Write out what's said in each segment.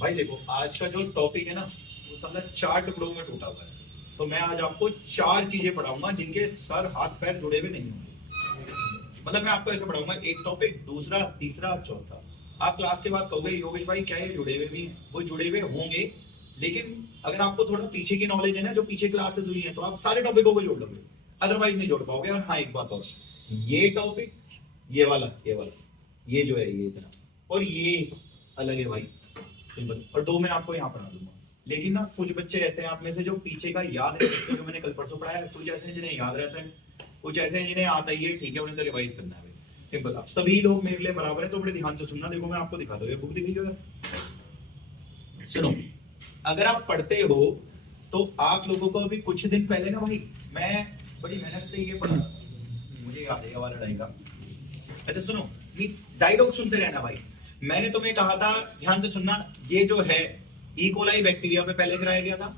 भाई देखो, आज का जो टॉपिक है ना वो समझ 4 टुकड़ों में टूटा हुआ है। तो मैं आज आपको 4 चीजें पढ़ाऊंगा जिनके सर हाथ पैर जुड़े हुए नहीं होंगे। मतलब मैं आपको ऐसे पढ़ाऊंगा, एक टॉपिक, दूसरा, तीसरा, चौथा। आप क्लास के बाद कहोगे योगेश भाई क्या ये जुड़े हुए भी हैं? वो जुड़े हुए होंगे, लेकिन अगर आपको थोड़ा पीछे की नॉलेज है ना, जो पीछे क्लासेस हुई है, तो आप सारे टॉपिकों को जोड़ लोगे, अदरवाइज नहीं जोड़ पाओगे। और हाँ, एक बात और, ये टॉपिक, ये वाला, ये जो है ये इतना, और ये अलग है भाई, सिंपल। और 2 मैं आपको यहाँ पढ़ा दूंगा। लेकिन ना कुछ बच्चे ऐसे हैं आप में से जो पीछे का याद है, जो मैंने कल परसों पढ़ाया है, कुछ ऐसे हैं जिन्हें याद रहता है, कुछ ऐसे हैं जिन्हें आता ही है, ठीक है, उन्हें तो रिवाइज करना है, सिंपल। अब सभी लोग मेरे लिए बराबर है, तो बड़े ध्यान से सुनना। देखो मैं आपको दिखा दूं, ये बुक दिख रही है, सुनो। अगर आप पढ़ते हो तो आप लोगों को अभी कुछ दिन पहले ना भाई मैं बड़ी मेहनत से ये पढ़ा, मुझे याद है ये वाला डायग्राम। अच्छा सुनो, डायलॉग सुनते रहना भाई। मैंने तुम्हें कहा था, ध्यान से सुनना, ये जो है इकोलाई बैक्टीरिया पे पहले कराया गया था,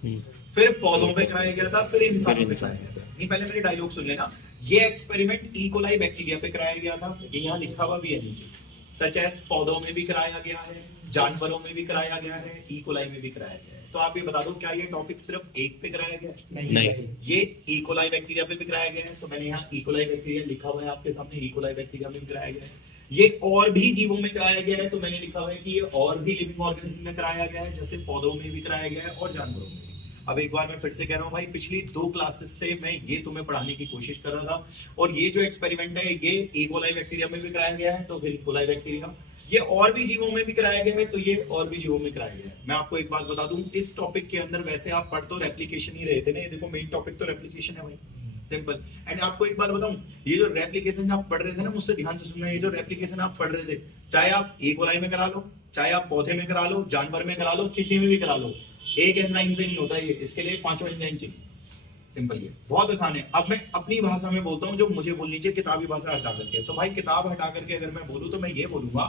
फिर पौधों पे कराया गया था, फिर इंसानों पे कराया गया था। नहीं, पहले मेरे डायलॉग सुन लेना। ये एक्सपेरिमेंट इकोलाई बैक्टीरिया पे कराया गया था, ये यहाँ लिखा हुआ भी है नीचे। सच एस पौधों में भी कराया गया है, जानवरों में भी कराया गया है, इकोलाई में भी कराया गया है। तो आप ये बता दो, क्या ये टॉपिक सिर्फ एक पे कराया गया? नहीं। ये इकोलाई बैक्टीरिया पे भी कराया गया है, तो मैंने यहाँ इकोलाई बैक्टीरिया लिखा हुआ है आपके सामने, इकोलाई बैक्टीरिया में भी कराया गया है। ये और भी जीवों में कराया गया है, तो मैंने लिखा हुआ है कि ये और भी लिविंग ऑर्गेनिज्म में कराया गया है, जैसे पौधों में भी कराया गया है और जानवरों में भी। अब एक बार मैं फिर से कह रहा हूँ भाई, पिछली 2 क्लासेस से मैं ये तुम्हें पढ़ाने की कोशिश कर रहा था, और ये जो एक्सपेरिमेंट है ये इकोलाई बैक्टीरिया में भी कराया गया है, तो फिर इकोलाई बैक्टीरिया, ये और भी जीवों में भी कराया गया है, तो ये और भी जीवों में कराया गया है। मैं आपको एक बात बता दूं, इस टॉपिक के अंदर वैसे आप पढ़ तो रेप्लिकेशन ही रहे थे ना, ये देखो मेन टॉपिक तो रेप्लिकेशन है भाई, सिंपल। एंड आपको एक बात बताऊं, ये जो रेप्लिकेशन आप पढ़ रहे थे ना, मुझसे ध्यान से सुनना, ये जो रेप्लिकेशन आप पढ़ रहे थे, चाहे आप इकोलाई में करा लो, चाहे आप पौधे में करा लो, जानवर में करा लो, किसी में भी करा लो, एक एंजाइम से नहीं होता ये, इसके लिए 5वां एंजाइम चाहिए, सिंपल। ये बहुत आसान है। अब मैं अपनी भाषा में बोलता हूँ, जो मुझे बोलनी चाहिए किताबी भाषा हटा करके। तो भाई किताब हटा करके अगर मैं बोलूँ तो मैं ये बोलूंगा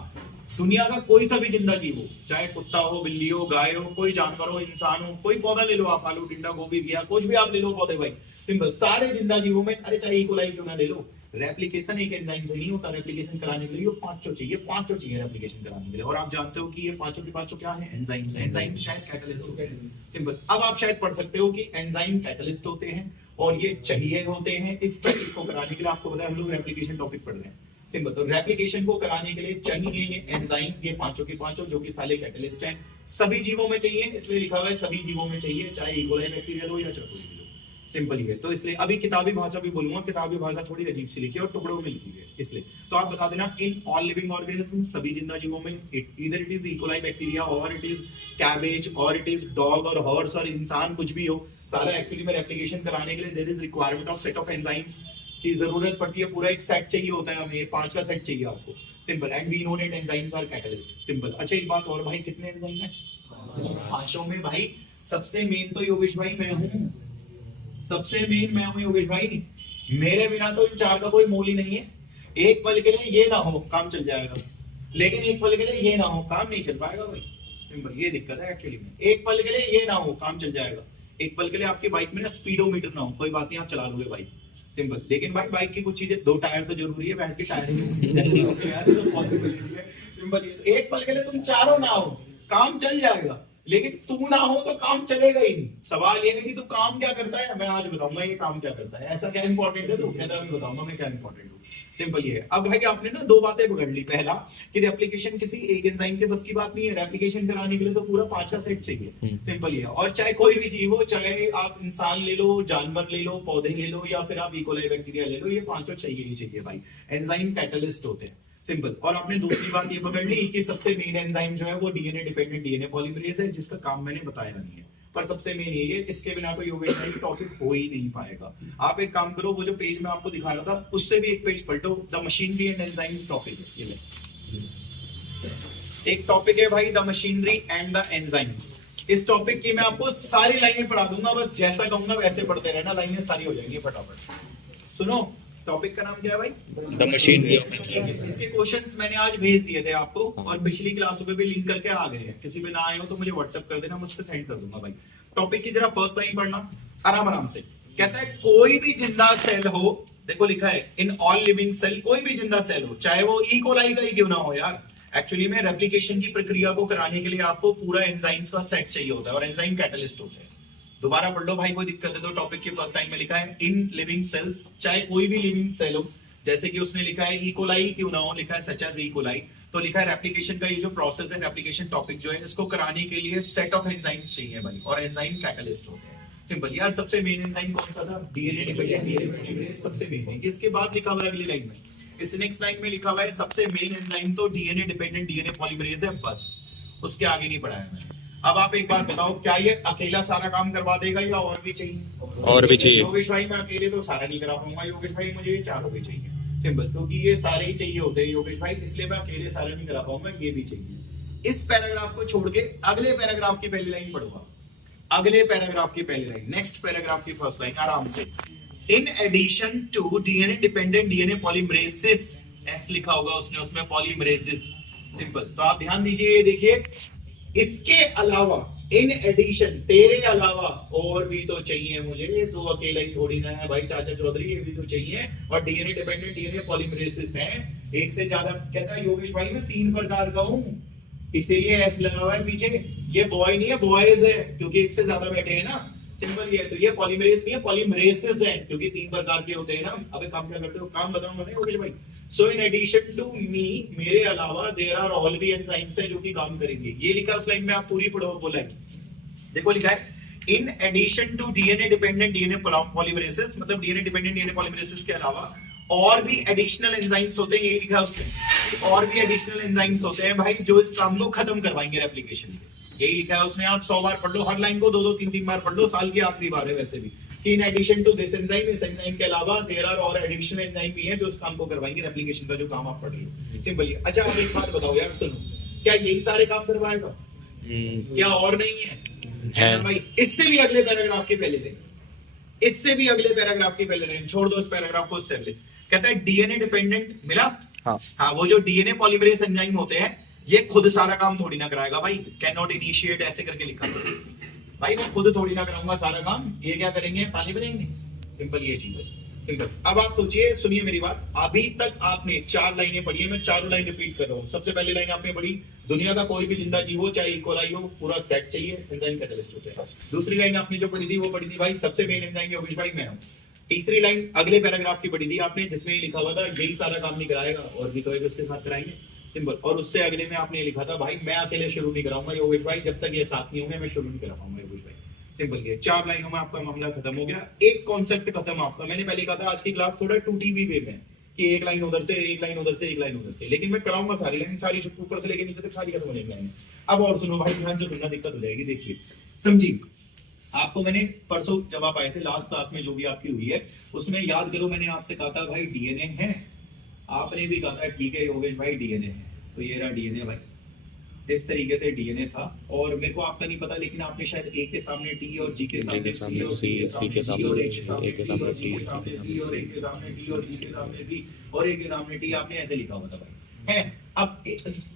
दुनिया का कोई सा भी जिंदा जीव हो, चाहे कुत्ता हो, बिल्ली हो, गाय हो, कोई जानवर हो, इंसान हो, कोई पौधा ले लो आप, आलू, टिंडा, गोभी, घिया, कुछ भी आप ले लो पौधे भाई, सिंपल, सारे जिंदा जीवों में, अरे चाहे इकोलाई क्यों ना ले लो, रेप्लिकेशन एक एंजाइम से नहीं होता, रेप्लिकेशन कराने के लिए पांचों चाहिए रेप्लिकेशन कराने के लिए। और आप जानते हो कि ये पांचों के पांचों क्या है? एंजाइम्स। एंजाइम शायद कैटलिस्ट होते हैं, सिंपल। अब आप शायद पढ़ सकते हो कि एंजाइम कैटलिस्ट होते हैं और ये चाहिए होते हैं इस टॉपिक को कराने के लिए। आपको पता है हम लोग रेप्लिकेशन टॉपिक पढ़ रहे हैं, सिंपल। तो रेप्लिकेशन को कराने के लिए चाहिए ये एंजाइम, ये पांचों के पांचों जो कि साले कैटलिस्ट हैं, सभी जीवों में चाहिए, इसलिए लिखा हुआ है सभी जीवों में चाहिए, चाहे इकोलाई बैक्टीरिया हो या चाहे सिंपल ही है। तो इसलिए अभी किताबी भाषा भी बोलूंगा, किताबी भाषा थोड़ी अजीब सी लिखी है और टुकड़ों में लिखी है, इसलिए तो आप बता देना इन ऑल लिविंग ऑर्गेनिज्म, सभी जिंदा जीवों में, either it is E coli bacteria और इट इज कैबेज और इट इज डॉग और हॉर्स और इंसान, कुछ भी हो, सारा एक्चुअली में रेप्लिकेशन कराने के लिए there is requirement of set of enzymes की जरूरत पड़ती है। पूरा एक सेट चाहिए होता है हमें, 5 का सेट चाहिए आपको, simple. And we know that enzymes are catalyst, simple. अच्छा एक बात और भाई, कितने एंजाइम है? 500 में भाई सबसे मेन तो योगेश भाई मैं हूं, सबसे मेन मैं हूं योगेश भाई, मेरे बिना तो इन 4 का कोई मोल ही नहीं है। एक पल के लिए ये ना हो काम चल जाएगा, लेकिन एक पल के लिए ये ना हो काम नहीं चल पाएगा भाई, सिंपल। ये दिक्कत है एक्चुअली में, एक पल के लिए ये ना हो काम चल जाएगा, एक पल के लिए आपकी बाइक में ना स्पीडोमीटर ना हो, कोई बात नहीं आप चला लोगे बाइक, सिंपल। लेकिन भाई बाइक की कुछ चीजें, 2 टायर तो जरूरी है, वैसे के टायर पॉसिबिलिटी है, सिंपल। एक पल के लिए तुम चारों ना हो काम चल जाएगा, लेकिन तू ना हो तो काम चलेगा ही नहीं। सवाल ये है कि तू काम क्या करता है, मैं आज बताऊंगा ये काम क्या करता है, ऐसा क्या इंपॉर्टेंट है, तो कहता है मैं बताऊंगा मैं क्या इंपॉर्टेंट हूँ, सिंपल ये है। अब भाई आपने ना 2 बातें पकड़ ली, पहला कि रेप्लिकेशन किसी एक एंजाइम के बस की बात नहीं है, रेप्लिकेशन कराने के लिए तो पूरा 5 का सेट चाहिए, सिंपल ये है। और चाहे कोई भी जीव हो, चाहे आप इंसान ले लो, जानवर ले लो, पौधे ले लो, या फिर आप इकोलाई बैक्टीरिया ले लो, ये पांचों चाहिए ही चाहिए भाई, एंजाइम कैटलिस्ट होते हैं, सिंपल। और आपने दूसरी बात ये पकड़ ली कि सबसे मेन एंजाइम जो है वो डीएनए डिपेंडेंट डीएनए पॉलीमरेज है, जिसका काम मैंने बताया नहीं है, पर सबसे मेन यही है, इसके बिना तो योगेश भाई टॉपिक हो ही नहीं पाएगा। आप एक काम करो, वो जो पेज मैं आपको दिखा रहा था उससे भी एक पेज पलटो, the machinery and enzymes topic है, ये एक टॉपिक है भाई, the machinery and the enzymes. इस टॉपिक की मैं आपको सारी लाइनें पढ़ा दूंगा, बस जैसा कहूंगा वैसे पढ़ते रहना, लाइनें सारी हो जाएंगी फटाफट। सुनो, टॉपिक का नाम क्या है भाई? The machinery of enzymes. इसके क्वेश्चंस मैंने आज भेज दिए थे आपको, और पिछली क्लासों पे भी लिंक करके आ गए हैं, किसी पे ना आए हो तो मुझे व्हाट्सएप कर देना, मैं उस पे सेंड कर दूंगा भाई। टॉपिक की जरा फर्स्ट लाइन पढ़ना आराम आराम से। कहता है कोई भी जिंदा सेल हो, देखो लिखा है इन ऑल लिविंग सेल, कोई भी जिंदा सेल हो, चाहे वो ई कोलाई का ही क्यों ना हो यार, एक्चुअली में रेप्लिकेशन की प्रक्रिया को कराने के लिए आपको पूरा एंजाइम्स का सेट चाहिए होता है, और एंजाइम कैटलिस्ट होते हैं। दोबारा पढ़ लो भाई, कोई दिक्कत है तो। टॉपिक की फर्स्ट लाइन में लिखा है इन लिविंग सेल्स, चाहे कोई भी लिविंग सेल हो, जैसे कि उसने लिखा है ई कोलाई क्यों ना हो, लिखा है सच एज ई कोलाई, तो लिखा है रेप्लिकेशन का ये जो प्रोसेस है, रेप्लिकेशन टॉपिक जो है, इसको कराने के लिए सेट ऑफ एंजाइम्स चाहिए भाई, और एंजाइम कैटलिस्ट होते हैं, सिंपल। यार सबसे मेन एंजाइम कौन सा था? डीएनए डिपेंडेंट डीएनए पॉलीमरेज, सबसे मेन है। इसके बाद लिखा हुआ है अगली लाइन में, इस नेक्स्ट लाइन में लिखा हुआ है सबसे मेन एंजाइम तो डीएनए डिपेंडेंट डीएनए पॉलीमरेज है, बस, उसके आगे नहीं पढ़ाया मैंने। अब आप एक बात बताओ, क्या ये अकेला सारा काम करवा देगा या और भी चाहिए? और भी चाहिए योगेश भाई, मैं अकेले तो सारा नहीं करा पाऊंगा योगेश भाई, मुझे ये चारों भी चाहिए, सिंपल, क्योंकि ये सारे ही चाहिए होते हैं योगेश भाई, इसलिए मैं अकेले सारा नहीं करा पाऊंगा, ये भी चाहिए। इस पैराग्राफ को छोड़ के अगले पैराग्राफ की पहली लाइन पढ़ूंगा, अगले पैराग्राफ की पहली लाइन, नेक्स्ट पैराग्राफ की फर्स्ट लाइन, आराम से। In addition to DNA dependent DNA polymerases, एस लिखा होगा उसने, उसमें पॉलीमरेसिस, सिंपल। तो आप ध्यान दीजिए, ये देखिए, इसके अलावा, इन एडिशन, तेरे अलावा और भी तो चाहिए मुझे, तो अकेला ही थोड़ी ना है भाई चाचा चौधरी, ये भी तो चाहिए, और डीएनए डिपेंडेंट डीएनए पॉलीमरेसिस है, एक से ज्यादा। कहता है योगेश भाई मैं 3 प्रकार का हूं, इसीलिए एस लगा हुआ है पीछे, ये बॉय नहीं है बॉयज है, क्योंकि एक से ज्यादा बैठे हैं ना, सिंपल ये है। तो ये पॉलीमरेस नहीं है, पॉलीमरेसिस है, क्योंकि 3 प्रकार के होते हैं ना। अबे काम क्या करते हो? काम बताऊंगा ना योगेश भाई। सो इन एडिशन टू मी, मेरे अलावा, देयर आर ऑल भी एंजाइम्स है जो कि काम करेंगे, ये लिखा है उस लाइन में, आप पूरी पढ़ो, बोला है, देखो लिखा है in addition to DNA dependent DNA polymerases, मतलब डीएनए डिपेंडेंट डीएनए पॉलीमरेसिस के अलावा और भी एडिशनल एंजाइम्स होते हैं, ये लिखा है उसमें, और भी एडिशनल एंजाइम्स होते हैं भाई जो इस काम को खत्म करवाएंगे रेप्लिकेशन के, यही लिखा है उसने। आप 100 बार पढ़ लो, हर लाइन को 2-2 3-3 बार पढ़ लो, साल की आखिरी बार है वैसे भी, कि in addition to this enzyme, इस एंजाइम के अलावा देयर आर और एडिशनल एंजाइम भी हैं जो इस काम को करवाएंगे, रेप्लिकेशन का जो काम आप पढ़ रहे हो, सिंपल। अच्छा अब एक बात बताओ यार, सुनो, क्या यही सारे काम करवाएगा? क्या और नहीं है भाई? इससे भी अगले पैराग्राफ के पहले लाइन, इससे भी अगले पैराग्राफ की पहले लाइन, छोड़ दो इस पैराग्राफ को, इससे अगले कहता है डीएनए डिपेंडेंट, मिला? हाँ, वो जो डीएनए पॉलीमरेज एंजाइम होते हैं, ये खुद सारा काम थोड़ी ना कराएगा भाई, कैन नॉट इनिशिएट ऐसे करके लिखा भाई, मैं खुद थोड़ी ना कराऊंगा सारा काम, ये क्या करेंगे, ताली बजाएंगे। सिंपल ये चीज है, सिंपल। अब आप सोचिए, सुनिए मेरी बात, अभी तक आपने 4 लाइनें पढ़ी है, मैं 4 लाइन रिपीट कर रहा हूँ। सबसे पहली लाइन आपने पढ़ी, दुनिया का कोई भी जिंदा जीव हो, चाहे इकोलाई हो, पूरा सेट चाहिए, एंजाइम कैटलिस्ट होते हैं। दूसरी लाइन आपने जो पढ़ी थी वो पढ़ी थी भाई, सबसे मेन एंजाइम योगेश भाई मैं हूँ। तीसरी लाइन अगले पैराग्राफ की पढ़ी थी आपने, जिसमें ये लिखा हुआ था यही सारा काम नहीं कराएगा और भी तो एक उसके साथ कराएंगे, सिंपल। और उससे अगले में आपने लिखा था भाई मैं अकेले शुरू नहीं कराऊंगा योगेश भाई, जब तक ये साथ नहीं होंगे मैं शुरू नहीं करा पाऊंगा योगेश भाई, सिंपल। ये 4 लाइनों में आपका मामला खत्म हो गया, एक कॉन्सेप्ट खत्म आपका। मैंने पहले कहा था आज की क्लास थोड़ा टूटी हुई वे में कि एक लाइन उधर से, एक लाइन उधर से, एक लाइन उधर से, लेकिन मैं कराऊंगा सारी लाइन, सारी ऊपर से लेके नीचे तक सारी खत्म हो जाएगी। अब और सुनो भाई, ध्यान से सुनना, दिक्कत हो जाएगी। देखिए समझिए, आपको मैंने परसों जब आप आए थे लास्ट क्लास में जो भी आपकी हुई है उसमें याद करो, मैंने आपसे कहा था भाई डीएनए है, आपने भी कहा था ठीक है योगेश भाई डीएनए है, तो ये रहा डीएनए भाई, इस तरीके से डीएनए था। और मेरे को आपका नहीं पता, लेकिन आपने शायद ए के सामने टी और जी के सामने सी और सी के सामने जी और ए के सामने टी और जी के सामने सी और ए के सामने टी और जी के सामने सी और ए के सामने टी, आपने ऐसे लिखा हुआ था भाई है। अब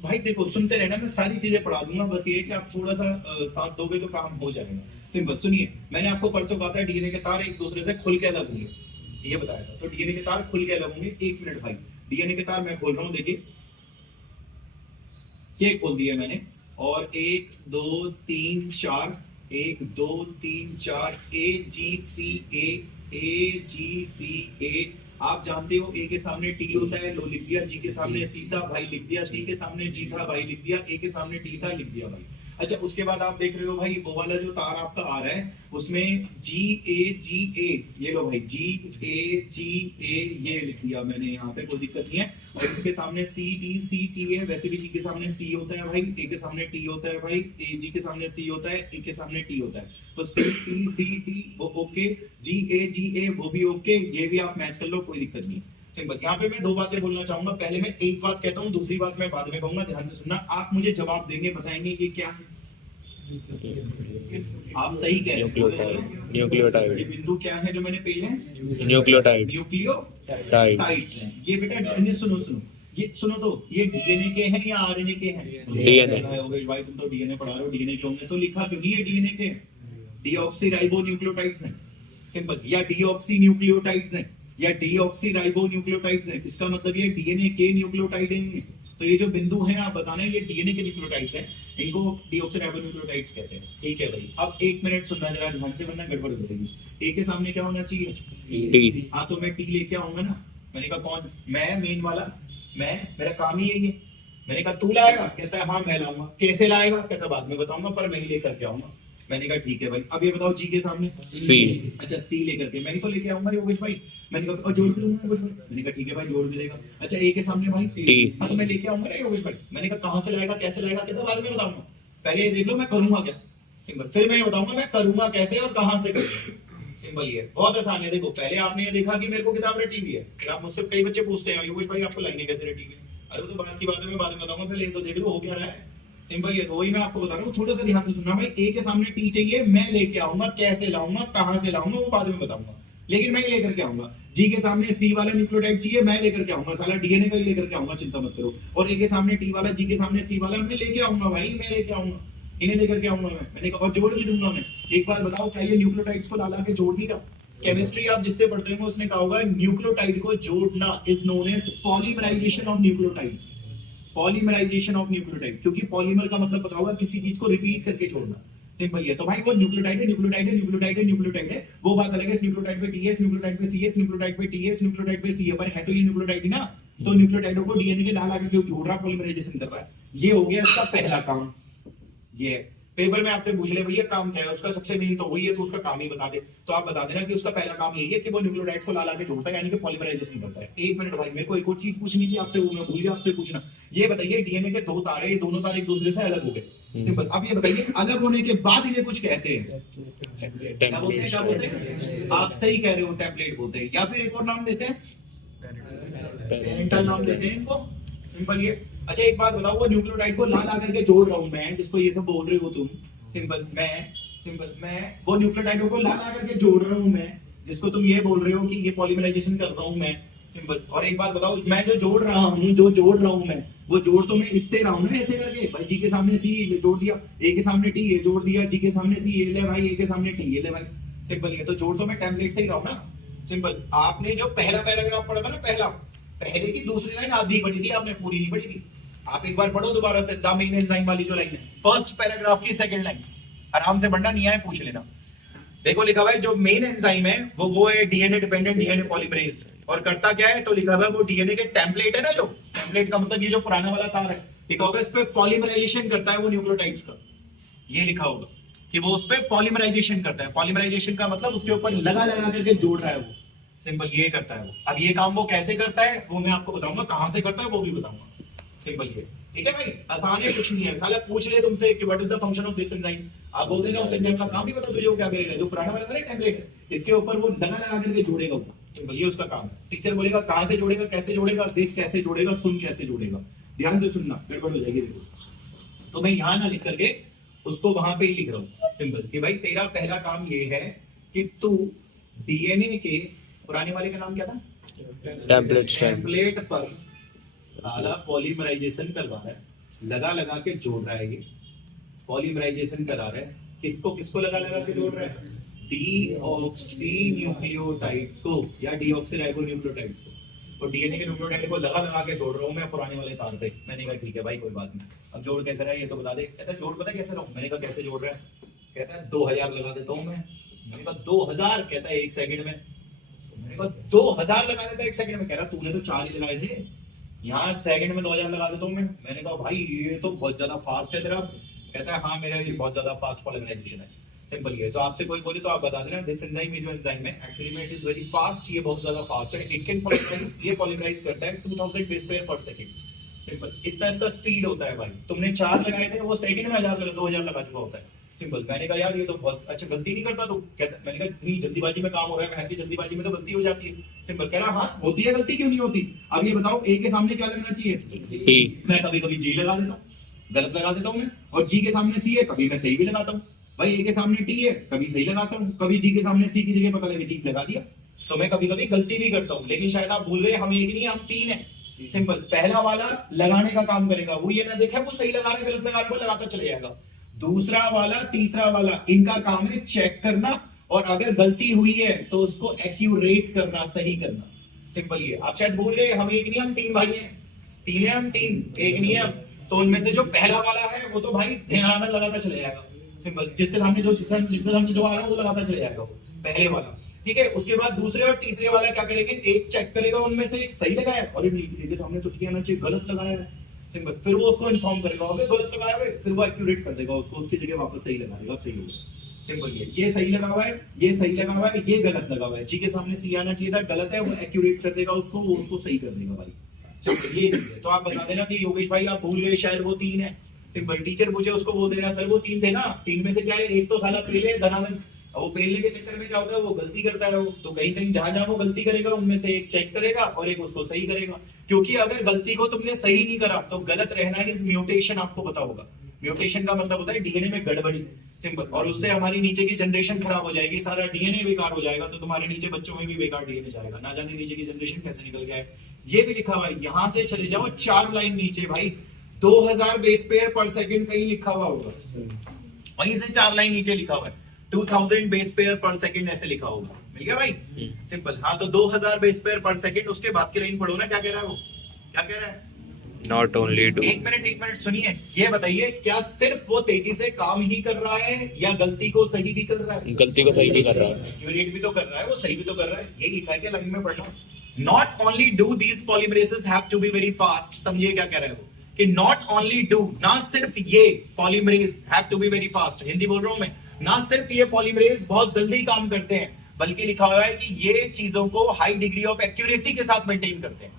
भाई देखो, सुनते रहना, मैं सारी चीजें पढ़ा दूंगा, बस ये कि आप थोड़ा सा साथ दोगे तो काम हो जाएगा, सिंपल। सुनिए, मैंने आपको परसों कहा था डीएनए के तार एक दूसरे से खुल के अलग होंगे, ये बताया था। तो डीएनए के तार खुल के अलग होंगे, 1 मिनट भाई, डीएनए के तार मैं खोल रहा हूँ, देखिए ये खोल दिया मैंने, और 1 2 3 4, 1 2 3 4, AGCA, आप जानते हो ए के सामने टी होता है, लो लिख दिया, जी के सामने सी था भाई लिख दिया, सी के सामने जी था भाई लिख दिया, ए के सामने टी था लिख दिया भाई। अच्छा, उसके बाद आप देख रहे हो भाई वो वाला जो तार आपका आ रहा है उसमें GAGA, ये लो भाई GAGA, ये लिख दिया मैंने यहाँ पे, कोई दिक्कत नहीं है। और इसके सामने CT है, वैसे भी जी के सामने C होता है भाई, ए के सामने T होता है भाई, जी के सामने C होता है, ए के सामने T होता है, तो CT वो ओके, GAGA वो भी ओके, ये भी आप मैच कर लो, कोई दिक्कत नहीं। सिंपल। यहाँ पे मैं 2 बातें बोलना चाहूंगा, पहले मैं एक बात कहता हूँ, दूसरी बात मैं बाद में कहूंगा, ध्यान से सुनना। आप मुझे जवाब देंगे, बताएंगे ये क्या है, आप सही कह रहे हो, न्यूक्लियोटाइड। ये बिंदु क्या है जो मैंने पहले, न्यूक्लियोटाइड, न्यूक्लियोटाइड्स हैं ये बेटा। डीएनए सुनो, ये सुनो, तो ये डीएनए के हैं या आरएनए के हैं? डीएनए। भाई तुम तो डीएनए पढ़ा रहे हो, डीएनए के होंगे तो लिखा क्यों नहीं है डीएनए के? डीऑक्सीराइबोन्यूक्लियोटाइड्स हैं, सिंपल, या डीऑक्सी न्यूक्लियोटाइड्स हैं, या डीऑक्सीराइबोन्यूक्लियोटाइड्स हैं, इसका मतलब ये डीएनए के न्यूक्लियोटाइड हैं। तो ये जो बिंदु हैं आप बताना, ये डीएनए के न्यूक्लियोटाइड्स हैं, इनको डीऑक्सीराइबोन्यूक्लियोटाइड्स कहते हैं, ठीक है भाई। अब 1 मिनट सुनना जरा ध्यान से, वरना गड़बड़ हो जाएगी। ए के सामने क्या होना चाहिए? टी। हाँ, तो मैं टी लेके आऊंगा ना। मैंने कहा कौन? मैं, मेन वाला मैं, मेरा काम ही यही है। मैंने कहा तू लाएगा? कहता है हाँ मैं लाऊंगा। कैसे लाएगा? कहता बाद में बताऊंगा, पर मैं ही लेकर के आऊंगा। मैंने कहा ठीक है भाई। अब ये बताओ जी के सामने सी। अच्छा, सी लेकर के मैं ही तो लेके आऊंगा योगेश भाई। मैंने कहा और जोड़ भी दूंगा योगेश भाई। मैंने कहा ठीक है भाई, जोड़ भी देगा। अच्छा, ए के सामने भाई टी। हाँ, तो मैं लेके आऊंगा ना योगेश भाई। मैंने कहा कहां से लाएगा, कैसे लाएगा? कहता बाद में बताऊंगा, पहले ये देख लो मैं करूंगा क्या, सिंपल, फिर मैं ये बताऊंगा मैं करूंगा कैसे और कहां से करूंगा। सिंपल, ये बहुत आसान है। देखो, पहले आपने ये देखा कि मेरे को किताब रटी हुई है, फिर आप मुझसे कई बच्चे पूछते हैं योगेश भाई आपको लाइनें कैसे रटी हुई है? अरे वो तो बात की बात है, मैं बाद में बताऊंगा, पहले ये तो देख लो हो क्या रहा है। सिंपल, ये वही मैं आपको बता रहा हूँ, थोड़ा सा ध्यान से सुनना भाई। ए के सामने टी चाहिए, मैं लेके आऊंगा, कैसे लाऊंगा, कहां से लाऊंगा वो बाद में बताऊंगा, लेकिन मैं ही लेकर के आऊंगा। जी के सामने सी वाला न्यूक्लियोटाइड चाहिए, मैं लेकर के आऊंगा, साला डीएनए का ही लेकर के आऊंगा, चिंता मत करो। और ए के सामने टी वाला, जी के सामने सी वाला मैं लेके आऊंगा भाई, मैं लेके आऊंगा, इन्हें लेकर के आऊंगा मैं। मैंने कहा और जोड़ भी दूंगा मैं। एक बात बताओ, क्या ये न्यूक्लियोटाइड्स को ला के जोड़ देगा? केमिस्ट्री आप जिससे पढ़ते होंगे उसने कहा होगा न्यूक्लियोटाइड को जोड़ना is known as polymerization of nucleotides. Polymerization of nucleotide, क्योंकि पॉलीमर का मतलब पता होगा किसी चीज को रिपीट करके जोड़ना। सिंपल है। तो भाई वो न्यूक्लियोटाइड है, न्यूक्लियोटाइड है, न्यूक्लियोटाइड है, न्यूक्लियोटाइड है, वो बात अलग है। इस न्यूक्लियोटाइड पे टी है, इस न्यूक्लियोटाइड पे सी है, इस न्यूक्लियोटाइड पे टी है, इस न्यूक्लियोटाइड पे सी है, पर है तो ये न्यूक्लियोटाइड ही ना। तो न्यूक्लियोटाइडों को डीएनए के ला के जोड़ रहा, पॉलीमराइजेशन कर रहा है। ये हो गया इसका पहला काम। ये पेपर में आपसे पूछ ले भैया काम क्या है उसका, सबसे मेन तो वही है, तो उसका काम ही बता दे। तो आप बता देना कि उसका पहला काम यही है कि वो न्यूक्लियोटाइड्स को ला के जोड़ता है, यानी कि पॉलीमराइजेशन करता है। 1 मिनट भाई, मेरे को एक और चीज पूछनी थी आपसे, वो मैं भूल गया आपसे पूछना। ये बताइए, डीएनए के 2 तार है, ये दोनों तार एक दूसरे से अलग हो गए, सिंपल। अब ये बताइए, अलग होने के बाद इन्हें कुछ कहते हैं, क्या बोलते हैं? आप सही कह रहे हो, टेम्पलेट बोलते हैं, या फिर एक और नाम देते हैं, पेरेंटल नाम देते हैं इनको, सिंपल ये। अच्छा, एक बात बताओ, वो न्यूक्लियोटाइड को ला करके जोड़ रहा हूं मैं, जिसको ये सब बोल रहे हो तुम, सिंपल मैं वो न्यूक्लियोटाइडों को ला करके जोड़ रहा हूं मैं, जिसको तुम ये बोल रहे हो कि ये पॉलीमराइजेशन कर रहा हूं मैं, सिंपल। और एक बात बताओ, मैं जो जोड़ रहा हूं मैं, वो जोड़ तो मैं इससे रहा हूं ना, ऐसे करके भाई जी के सामने सी जोड़ दिया, ए के सामने टी ये जोड़ दिया, जी के सामने सी ये ले भाई, ए के सामने टी ये ले भाई, सिंपल ये तो जोड़ तो मैं टेम्पलेट से ही रहा हूं ना। सिंपल आपने जो पहला पैराग्राफ पढ़ा था ना, पहले की दूसरी लाइन आधी पढ़ी थी आपने, पूरी नहीं पढ़ी थी। आप एक बार पढ़ो दोबारा से, द मेन एंजाइम वाली जो लाइन है, फर्स्ट पैराग्राफ की सेकंड लाइन, आराम से पढ़ना, नहीं आए पूछ लेना। देखो लिखा हुआ है जो मेन एंजाइम है वो है डीएनए डिपेंडेंट डीएनए पॉलीमरेज, और करता क्या है, तो लिखा हुआ है वो डीएनए के टेम्पलेट है ना, जो टेम्पलेट का मतलब ये जो पुराना वाला तार है, लिखा होगा इस पे पॉलीमराइजेशन करता है वो न्यूक्लियोटाइड्स का, ये लिखा होगा कि वो उस पे पॉलीमराइजेशन करता है। पॉलीमराइजेशन का मतलब उसके ऊपर लगा लगा करके जोड़ रहा है वो, सिंपल ये करता है वो। अब ये काम वो कैसे करता है वो मैं आपको बताऊंगा, कहां से करता है वो भी बताऊंगा, सिंपल ये, ठीक है भाई। आसान है, कुछ नहीं है, साला पूछ ले तुमसे कि what is the function of this enzyme, आप बोल देना उस एंजाइम का काम भी बता, तुझे वो क्या करेगा, जो पुराना वाला है टेम्पलेट, इसके ऊपर वो लगा लगा करके जोड़ेगा वो, सिंपल ये उसका काम है। टीचर बोलेगा कहां से जोड़ेगा, कैसे जोड़ेगा, देख कैसे जोड़ेगा, सुन कैसे जोड़ेगा, ध्यान से सुनना, गड़बड़ हो जाएगी देखो। तो मैं यहां ना लिख करके उसको वहां पे ही लिख रहा हूं, सिंपल कि भाई तेरा पहला काम ये है कि तू डीएनए के पुराने वाले का नाम क्या था, टेम्पलेट पर साला पॉलीमराइजेशन करवा रहा है, लगा लगा के जोड़ रहा है, ये पॉलीमराइजेशन करा रहा है, किसको किसको लगा लगा के जोड़ रहा है, डीऑक्सी न्यूक्लियोटाइड्स को या डीऑक्सी राइबो न्यूक्लियोटाइड्स को, तो डीएनए के न्यूक्लियोटाइड को लगा लगा के जोड़ रहा हूं मैं पुराने वाले तार पे। मैंने कहा ठीक है भाई कोई बात नहीं, अब जोड़ कैसे रहा है ये तो बता दे। कहता है जोड़ पता कैसे रहा हूं, मैंने कहा कैसे जोड़ रहा है, कहता है 2000 लगा देता हूं मैंने कहा 2000, कहता है 1 सेकंड में, मैंने कहा 2000 लगा देता है 1 सेकंड में, कह रहा तूने तो 4 ही लगाए थे, यहाँ सेकंड में 2000 लगा देता हूं मैं। मैंने कहा भाई ये तो बहुत ज्यादा फास्ट है तेरा, कहता है हाँ मेरा ये बहुत ज्यादा फास्ट पॉलीमराइजेशन है, सिंपल ये। तो आपसे कोई बोले तो आप बता देना दिस एंजाइम, ये जो एंजाइम है एक्चुअली में इट इज वेरी फास्ट, ये बहुत ज्यादा फास्ट है, इट कैन पॉलीमराइज, ये पॉलीमराइज करता है 2000 बेस पेयर पर सेकंड, सिंपल इतना इसका स्पीड होता है भाई। तुमने 4 लगाए थे, वो सेकंड में 2000 लगा चुका होता है, सिंपल। मैंने कहा यार ये तो बहुत अच्छा, गलती नहीं करता तू, कहता, मैंने कहा नहीं जल्दीबाजी में काम हो रहा है, मैथ की जल्दीबाजी में तो गलती हो जाती है, सिंपल। कह रहा हाँ होती है गलती, क्यों नहीं होती। अब ये बताओ ए के सामने क्या लगना चाहिए, मैं कभी कभी जी लगा देता हूँ, गलत लगा देता हूँ मैं, और जी के सामने सी है, कभी मैं सही भी लगाता हूँ भाई, ए के सामने टी है, कभी सही लगाता हूँ, कभी जी के सामने सी की जगह पता लगे जी लगा दिया, तो मैं कभी कभी गलती भी करता हूँ। लेकिन शायद आप भूल गए हम एक नहीं हम 3 है, सिंपल। पहला वाला लगाने का काम करेगा, वो ये ना देखे वो सही लगा रहे गलत लगा रहे, वो लगाता चले जाएगा। दूसरा वाला तीसरा वाला इनका काम है चेक करना, और अगर गलती हुई है तो उसको एक्यूरेट करना, सही करना, सिंपल ये। आप शायद भूल गए हम एक नहीं हम 3 भाई हैं, 3 है हम 3, एक नहीं है। तो उनमें से जो पहला वाला है वो तो भाई ध्यान लगाता चले जाएगा, सिंपल। जिसके सामने जो आ रहा है वो लगाता चले जाएगा, पहले वाला, ठीक है। उसके बाद दूसरे और तीसरे वाला क्या करेगा, एक चेक करेगा उनमें से एक सही लगाया, और एक सामने तो ठीक है गलत लगाया है, सिंपल। फिर वो उसको इन्फॉर्म करेगा अबे गलत लगाया है, फिर वो एक्यूरेट कर देगा उसको, उसकी जगह वापस सही लगा देगा, सही होगा, सिंपल। ये सही लगा हुआ है, ये सही लगा हुआ है, ये गलत लगा हुआ है, जी के सामने सी आना चाहिए था, गलत है, वो एक्यूरेट कर देगा उसको, वो उसको सही कर देगा भाई, चलो ये चीज है। तो आप बता देना कि योगेश भाई आप भूल गए शायद वो 3 है, सिंपल। टीचर पूछे उसको बोल देना सर वो 3 थे ना, 3 में से क्या है, एक तो साला पहले धनाधन, वो पेलने के चक्कर में क्या होता है वो गलती करता है वो, तो कहीं कहीं जहां जहां वो गलती करेगा उनमें से एक चेक करेगा और एक उसको सही करेगा, क्योंकि अगर गलती को तुमने सही नहीं करा तो गलत रहना इज म्यूटेशन, आपको पता होगा। म्यूटेशन का मतलब होता है डीएनए में गड़बड़ी, सिंपल, और उससे हमारी नीचे की जनरेशन खराब हो जाएगी, सारा डीएनए बेकार हो जाएगा, तो तुम्हारे नीचे बच्चों में भी बेकार डीएनए जाएगा, ना जाने नीचे की जनरेशन कैसे निकल गया है। ये भी लिखा हुआ है, यहां से चले जाओ 4 लाइन नीचे भाई, 2000 बेस पेयर पर सेकंड कहीं लिखा हुआ होगा, वहीं से 4 लाइन नीचे लिखा हुआ है 2000 बेस पेयर पर सेकंड, ऐसे लिखा होगा, मिल गया भाई, सिंपल। हाँ तो 2000 बेस पेयर पर सेकंड, उसके बाद की लाइन पढ़ो ना, क्या कह रहा है वो, क्या कह रहा है, नॉट ओनली टू, एक मिनट सुनिए, ये बताइए क्या सिर्फ वो तेजी से काम ही कर रहा है या गलती को सही भी कर रहा है, गलती को सही भी कर रहा है, एक्यूरेट भी तो कर रहा है, वो सही भी तो कर रहा है, यही लिखा है क्या लाइन में पढ़ना। Not only do these polymerases have to be very fast, समझिए क्या कह रहा है वो, कि नॉट ओनली डू, ना सिर्फ ये polymerase have to be very fast, Hindi बोल रहा हूं मैं, ना सिर्फ ये पॉलीमरेज बहुत जल्दी काम करते हैं, बल्कि लिखा हुआ है कि ये चीजों को हाई डिग्री ऑफ एक्यूरेसी के साथ मेंटेन करते हैं,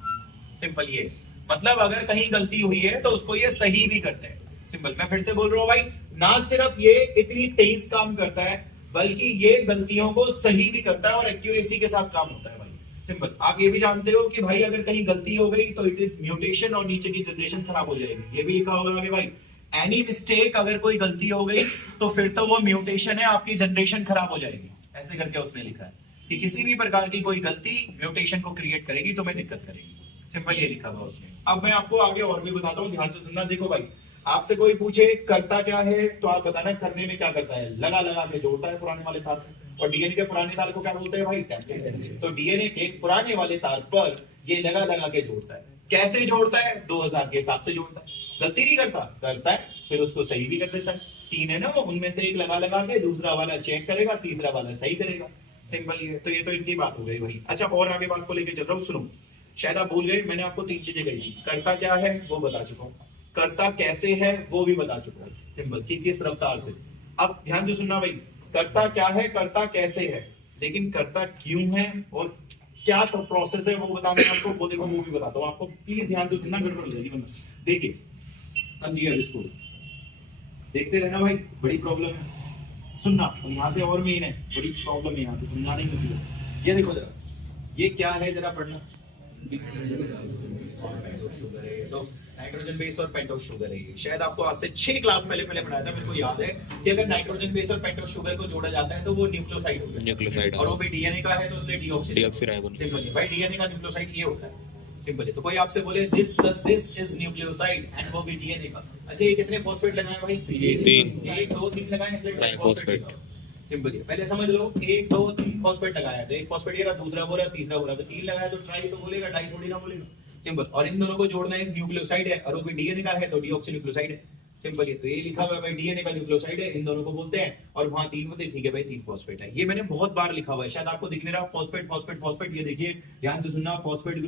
सिंपल। ये मतलब अगर कहीं गलती हुई है तो उसको ये सही भी करते हैं, सिंपल। मैं फिर से बोल रहा हूं भाई, ना सिर्फ ये इतनी तेज काम करता है बल्कि ये गलतियों को सही भी करता है और एक्यूरेसी के साथ काम होता है भाई, सिंपल। आप ये भी जानते हो कि भाई अगर कहीं गलती हो गई तो इट इज म्यूटेशन और नीचे की जनरेशन खराब हो जाएगी, ये भी लिखा होगा आगे भाई। एनी मिस्टेक, अगर कोई गलती हो गई तो फिर तो वो म्यूटेशन है, आपकी जनरेशन खराब हो जाएगी, ऐसे करके उसने लिखा है कि किसी भी प्रकार की कोई गलती म्यूटेशन को क्रिएट करेगी, तुम्हें दिक्कत करेगी, सिंपल ये लिखा हुआ उसमें। अब मैं आपको आगे और भी बताता हूँ, ध्यान से सुनना। देखो भाई, आपसे कोई पूछे करता क्या है तो आप बताना करने में क्या करता है, लगा लगा के जोड़ता है पुराने वाले तार। और डीएनए के पुराने तार को क्या बोलते हैं भाई, टेम्पलेट। तो डीएनए के पुराने वाले तार पर ये लगा लगा के जोड़ता है। कैसे जोड़ता है, 2000 के हिसाब से जोड़ता है। गलती नहीं करता, करता है फिर उसको सही भी कर देता है। 3 है ना वो, उनमें से एक लगा लगा के दूसरा वाला चेक करेगा, तीसरा वाला सही करेगा। सिंपल ये तो, ये तो इनकी बात हो गई भाई। अच्छा, और आगे बात को लेके चल रहा हूँ, सुनो। शायद आप भूल गए, मैंने आपको 3 चीजें कही थी। करता क्या है वो बता चुका हूँ, करता कैसे है वो भी बता चुका हूँ, सिंपल कि किस रफ्तार से। अब ध्यान से सुनना भाई, करता क्या है, करता कैसे है, लेकिन करता क्यों है और क्या तो प्रोसेस है वो बताना है आपको। वो देखो, वो भी बताता हूँ आपको, प्लीज ध्यान से सुनना, गड़बड़ हो जाएगी वरना। देखिए समझिए अब इसको, देखते रहना भाई, बड़ी प्रॉब्लम है सुनना। और यहाँ से और मेन है, बड़ी प्रॉब्लम है यहाँ से समझाने की। ये देखो जरा, ये क्या है जरा पढ़ना। नाइट्रोजन बेस और पेंटोस शुगर है ये। शायद आपको आज से 6 क्लास पहले पढ़ाया था, मेरे को याद है कि अगर नाइट्रोजन बेस और पेंटोस शुगर को जोड़ा जाता है तो वो न्यूक्लियोसाइड होता है। न्यूक्लियोसाइड, और वो भी डीएनए का है तो इसलिए डीऑक्सीराइबोन। सिंपल है भाई, डीएनए का न्यूक्लियोसाइड ये होता है। सिंपल है। तो कोई आपसे बोले this plus this is nucleoside and वो भी डीएनए का। अच्छा, ये कितने फॉस्फेट लगाए भाई? 3 1 2 3 लगाए, इसलिए ट्राइफॉस्फेट। सिंपल है। पहले समझ लो, 1 2 3 फॉस्फेट लगाया तो एक फॉस्फेट ये रहा, दूसरा वो रहा, तीसरा वो रहा, तो 3 लगाया तो ट्राई तो बोलेगा, डाई थोड़ी ना बोलेगा। सिंपल। और इन दोनों को जोड़ना है, न्यूक्लियोसाइड है और वो भी डीएनए का है तो डीऑक्सीन्यूक्लियोसाइड है। सिंपल है। तो ये लिखा हुआ है भाई, डीएनए का न्यूक्लियोसाइड है, इन दोनों को बोलते हैं। और वहां 3 होते हैं, ठीक है भाई, 3 फॉस्फेट है। ये मैंने बहुत बार लिखा हुआ है, शायद आपको दिख नहीं रहा। फॉस्फेट फॉस्फेट फॉस्फेट, ये देखिए ध्यान से सुनना, फॉस्फेट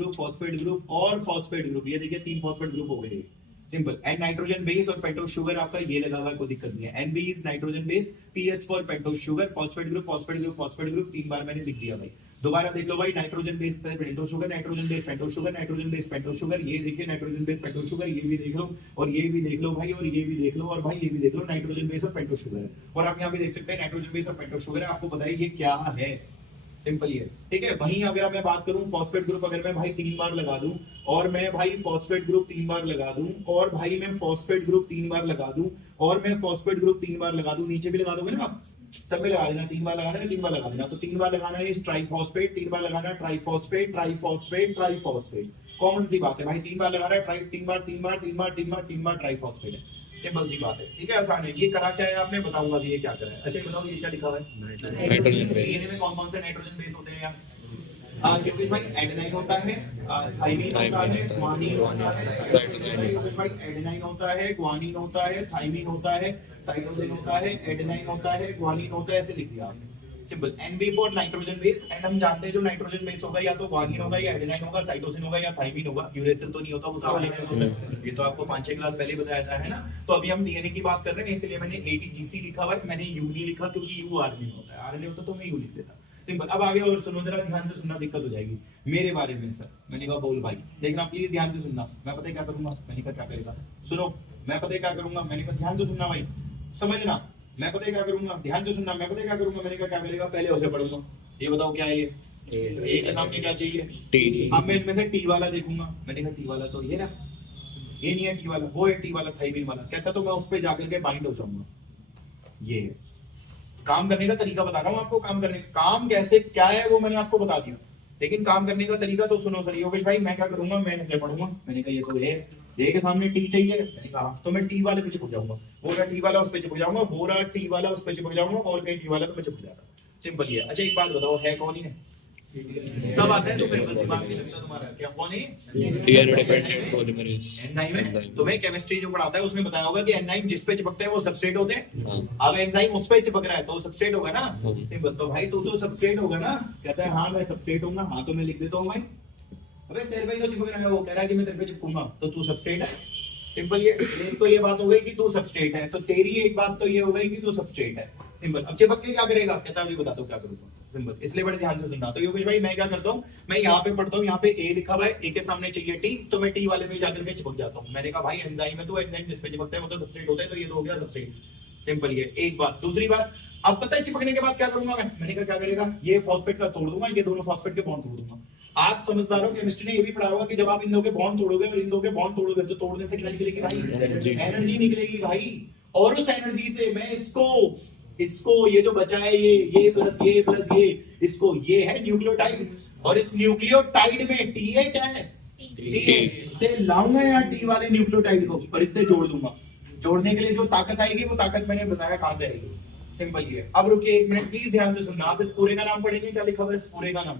ग्रुप और फॉस्फेट ग्रुप, ये देखिए 3 फॉस्फेट ग्रुप हो गए। सिंपल। एंड नाइट्रोजन बेस और पेंटोस शुगर आपका ये लगा हुआ है, कोई दिक्कत नहीं है। NB is nitrogen base, PS for pentose sugar, phosphate group phosphate group phosphate group, 3 बार मैंने लिख दिया भाई। दोबारा देख लो भाई, nitrogen base pentose sugar, nitrogen base pentose sugar, nitrogen base pentose sugar, ये देखिए नाइट्रोजन बेस पेंटोस शुगर, ये भी देख लो और ये भी देख लो भाई, और ये भी देख लो और भाई ये भी देख लो, नाइट्रोजन बेस और पेंटोस शुगर है। और आप यहाँ पे देख सकते हैं नाइट्रोजन बेस और पेंटोस शुगर है। आपको बताइए ये क्या है, सिंपल ही है, ठीक है। वहीं अगर मैं बात करूं फॉस्फेट ग्रुप, अगर मैं भाई 3 बार लगा दूं और मैं भाई फॉस्फेट ग्रुप 3 बार लगा दूं और भाई मैं फॉस्फेट ग्रुप 3 बार लगा दूं और मैं फॉस्फेट ग्रुप 3 बार लगा दूं, नीचे भी लगा दोगे ना आप, सब में लगा देना, 3 बार लगा देना, 3 बार लगा देना। तो 3 बार लगाना है ट्राइफॉस्फेट, 3 बार लगाना है ट्राइफॉस्फेट, ट्राइफॉस्फेट, ट्राइफॉस्फेट। कॉमन सी बात है भाई, 3 बार लगाना है, 3 बार ट्राइफॉस्फेट है। सिंपल सी बात है, ठीक है, आसान है। ये करा क्या है आपने, बताऊंगा भी ये क्या करा है। अच्छा ये बताओ, ये क्या लिखा हुआ है? Nitrogen base. डीएनए में कौन कौन से नाइट्रोजन बेस होते हैं यार? योगेश भाई एडेनाइन होता है, थाइमिन होता है, ग्वानिन होता है। योगेश भाई एडेनाइन होता है, ग्वानिन होता है, थाइमिन होता है, साइटोसिन होता है, एडेनाइन होता है, ग्वानिन होता है, ऐसे लिख दिया आपने। Simple. NB for nitrogen base, and हम जानते हैं जो नाइट्रोजन बेस होगा या तो ग्वानिन होगा या एडेनाइन होगा, साइटोसिन होगा या थाइमिन होगा। यूरेसिल तो नहीं होता, वो तो आर्जिनिन होता है। ये तो आपको 5-6 क्लास पहले बताया था, है ना। तो अभी हम डीएनए की बात कर रहे हैं, इसलिए मैंने एटीजीसी लिखा हुआ है, मैंने यू नहीं लिखा क्योंकि यू आर्जिनिन होता है, आरएनए होता तो मैं यू लिख देता। सिंपल। अब आगे और सुनो, जरा ध्यान से सुनना, दिक्कत हो जाएगी मेरे बारे में सर। मैंने कहा बोल भाई, देखना प्लीज ध्यान से सुनना। मैं पता है क्या करूंगा, मैंने कहा क्या करेगा, सुनो। मैं पता है क्या करूंगा, मैंने कहा ध्यान से सुनना भाई, समझना। मैं पता है क्या करूंगा, ध्यान से सुनना। मैं पता है क्या करूंगा, मैंने कहा क्या करेगा, पहले उसे पढ़ूंगा। ये बताओ क्या है ये, ए के सामने क्या चाहिए, टी। अब मैं इनमें से टी वाला देखूंगा। मैंने कहा टी वाला तो ये रहा, ये नहीं है टी वाला, वो है टी वाला, थाइमिन वाला। कहता तो मैं उस पे जाकर के बाइंड हो जाऊंगा। ये है काम करने का तरीका, बता रहा हूं आपको। काम करने, काम कैसे क्या है वो मैंने आपको बता दिया, लेकिन काम करने का तरीका तो सुनो सर। योगेश भाई मैं क्या करूंगा, मैं इसे पढ़ूंगा। मैंने कहा ये तो है, ए के सामने टी चाहिए, मैंने कहा तो मैं टी वाले पे चिपक जाऊंगा। वो रहा टी वाला, उस पे चिपक जाऊंगा, वो रहा टी वाला, उस पे चिपक जाऊंगा, और कहीं टी वाला तो मैं चिपक जाता। सिंपल ही है। अच्छा एक बात बताओ, है कौन ही है? सब आता है तो फिर बस दिमाग नहीं लगता तुम्हारा। क्या कौन है? डीएनए डिपेंडेंट पॉलीमरेज एंजाइम है। तुम्हें केमिस्ट्री जो पढ़ाता है उसमें बताया होगा कि एंजाइम जिस पे चिपकते हैं वो सबस्ट्रेट होते हैं। हाँ। अब एंजाइम उस पे चिपक रहा है तो सबस्ट्रेट होगा ना। हाँ। सिंपल। तो भाई तू तो सबस्ट्रेट होगा ना। कहता है हाँ मैं सबस्ट्रेट हूँ। हाँ तो मैं लिख देता हूँ भाई। अबे तेरे पे तो चिपक रहा है, वो कह रहा है कि मैं तेरे पे चिपकूंगा तो तू सबस्ट्रेट है। सिंपल। ये एक तो ये बात हो गई कि तू सबस्ट्रेट है, तो तेरी एक बात तो ये हो गई कि तू सबस्ट्रेट है। सिंपल। अब चिपक के क्या करेगा, कहता है अभी बता दो क्या करूंगा। सिंपल। इसलिए बड़े ध्यान से सुनना। तो योगेश भाई मैं क्या करता हूँ, मैं यहाँ पे पढ़ता हूँ, यहाँ पे ए लिखा हुआ है, ए के सामने चाहिए टी, तो मैं टी वाले पे जाकर के चिपक जाता हूँ। मैंने कहा भाई एंजाइम है तो एंजाइम जिस पे चिपकता है वो तो सबस्ट्रेट होता है, तो ये तो हो गया सबस्ट्रेट। सिंपल। ये एक बात। दूसरी बात, अब पता है चिपकने के बाद क्या करूंगा मैंने कहा क्या करेगा, ये फॉस्फेट का तोड़ दूंगा, ये दोनों फॉस्फेट के बॉन्ड तोड़ दूंगा। आप समझदार हो, केमिस्ट्री ने ये भी पढ़ा होगा कि जब आप इन दो के बॉन्ड तोड़ोगे और इन दो के बॉन्ड तोड़ोगे तो तोड़ने से क्या निकलेगी भाई, एनर्जी निकलेगी भाई। और उस एनर्जी से मैं इसको ये जो बचा है ये प्लस ये इसको, ये है न्यूक्लियोटाइड, और इस न्यूक्लियोटाइड में टी है क्या है, ठीक है, इसे लाऊंगा यहाँ टी वाले न्यूक्लियोटाइड को और इससे जोड़ दूंगा। जोड़ने के लिए जो ताकत आएगी वो ताकत मैंने बताया कहां से आएगी, सिंपल ही है। अब रुकिए एक मिनट प्लीज ध्यान से सुनना, आप इस पूरे का नाम पढ़ेंगे, क्या लिखा हुआ है इस पूरे का नाम?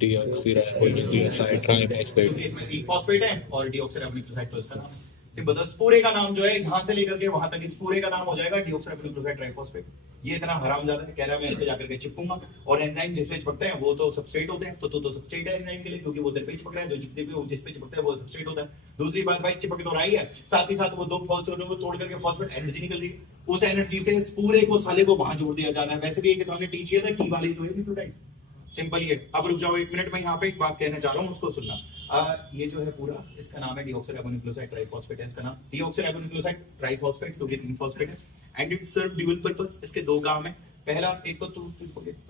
Deoxyribonucleoside trifosfate. इसमें तीन फॉस्फेट है और डीऑक्सीराइबोन्यूक्लियोसाइड तो इसका नाम है। सिंपल, तो इस पूरे का नाम जो है यहां से लेकर के वहां तक इस पूरे का नाम हो जाएगा डीऑक्सीराइबोन्यूक्लियोसाइड ट्राइफॉस्फेट। ये इतना हरामजादा है, कह रहा है मैं इस पे जाकर के चिपकूंगा, और एंजाइम जिस पे चिपकते हैं वो तो सबस्ट्रेट होते हैं, तो सबस्ट्रेट है एंजाइम के लिए, क्योंकि वो जिस पे चिपक रहा है, जो जितने भी जिस पे चिपकता है वो सबस्ट्रेट होता है। दूसरी बात भाई, चिपक तो रहा ही है, साथ ही साथ वो दो फॉस्फेट को तोड़ करके फॉस्फेट एनर्जी निकल रही है, उस एनर्जी से इस पूरे को साले को वहां जोड़ दिया जा रहा है। वैसे भी एक के सामने टी चाहिए था, टी वाले ही तो है न्यूक्लियोटाइड, सिंपल ही है। अब रुक जाओ एक मिनट, मैं यहाँ पे एक बात कहने जा रहा हूँ, उसको सुनना। ये जो है पूरा, इसका नाम है डीऑक्सीराइबोन्यूक्लियोसाइड ट्राइफॉस्फेट है इसका नाम, डीऑक्सीराइबोन्यूक्लियोसाइड ट्राइफॉस्फेट, क्योंकि तीन फॉस्फेट है and it serve dual purpose. इसके दो काम है, पहला एक तो तू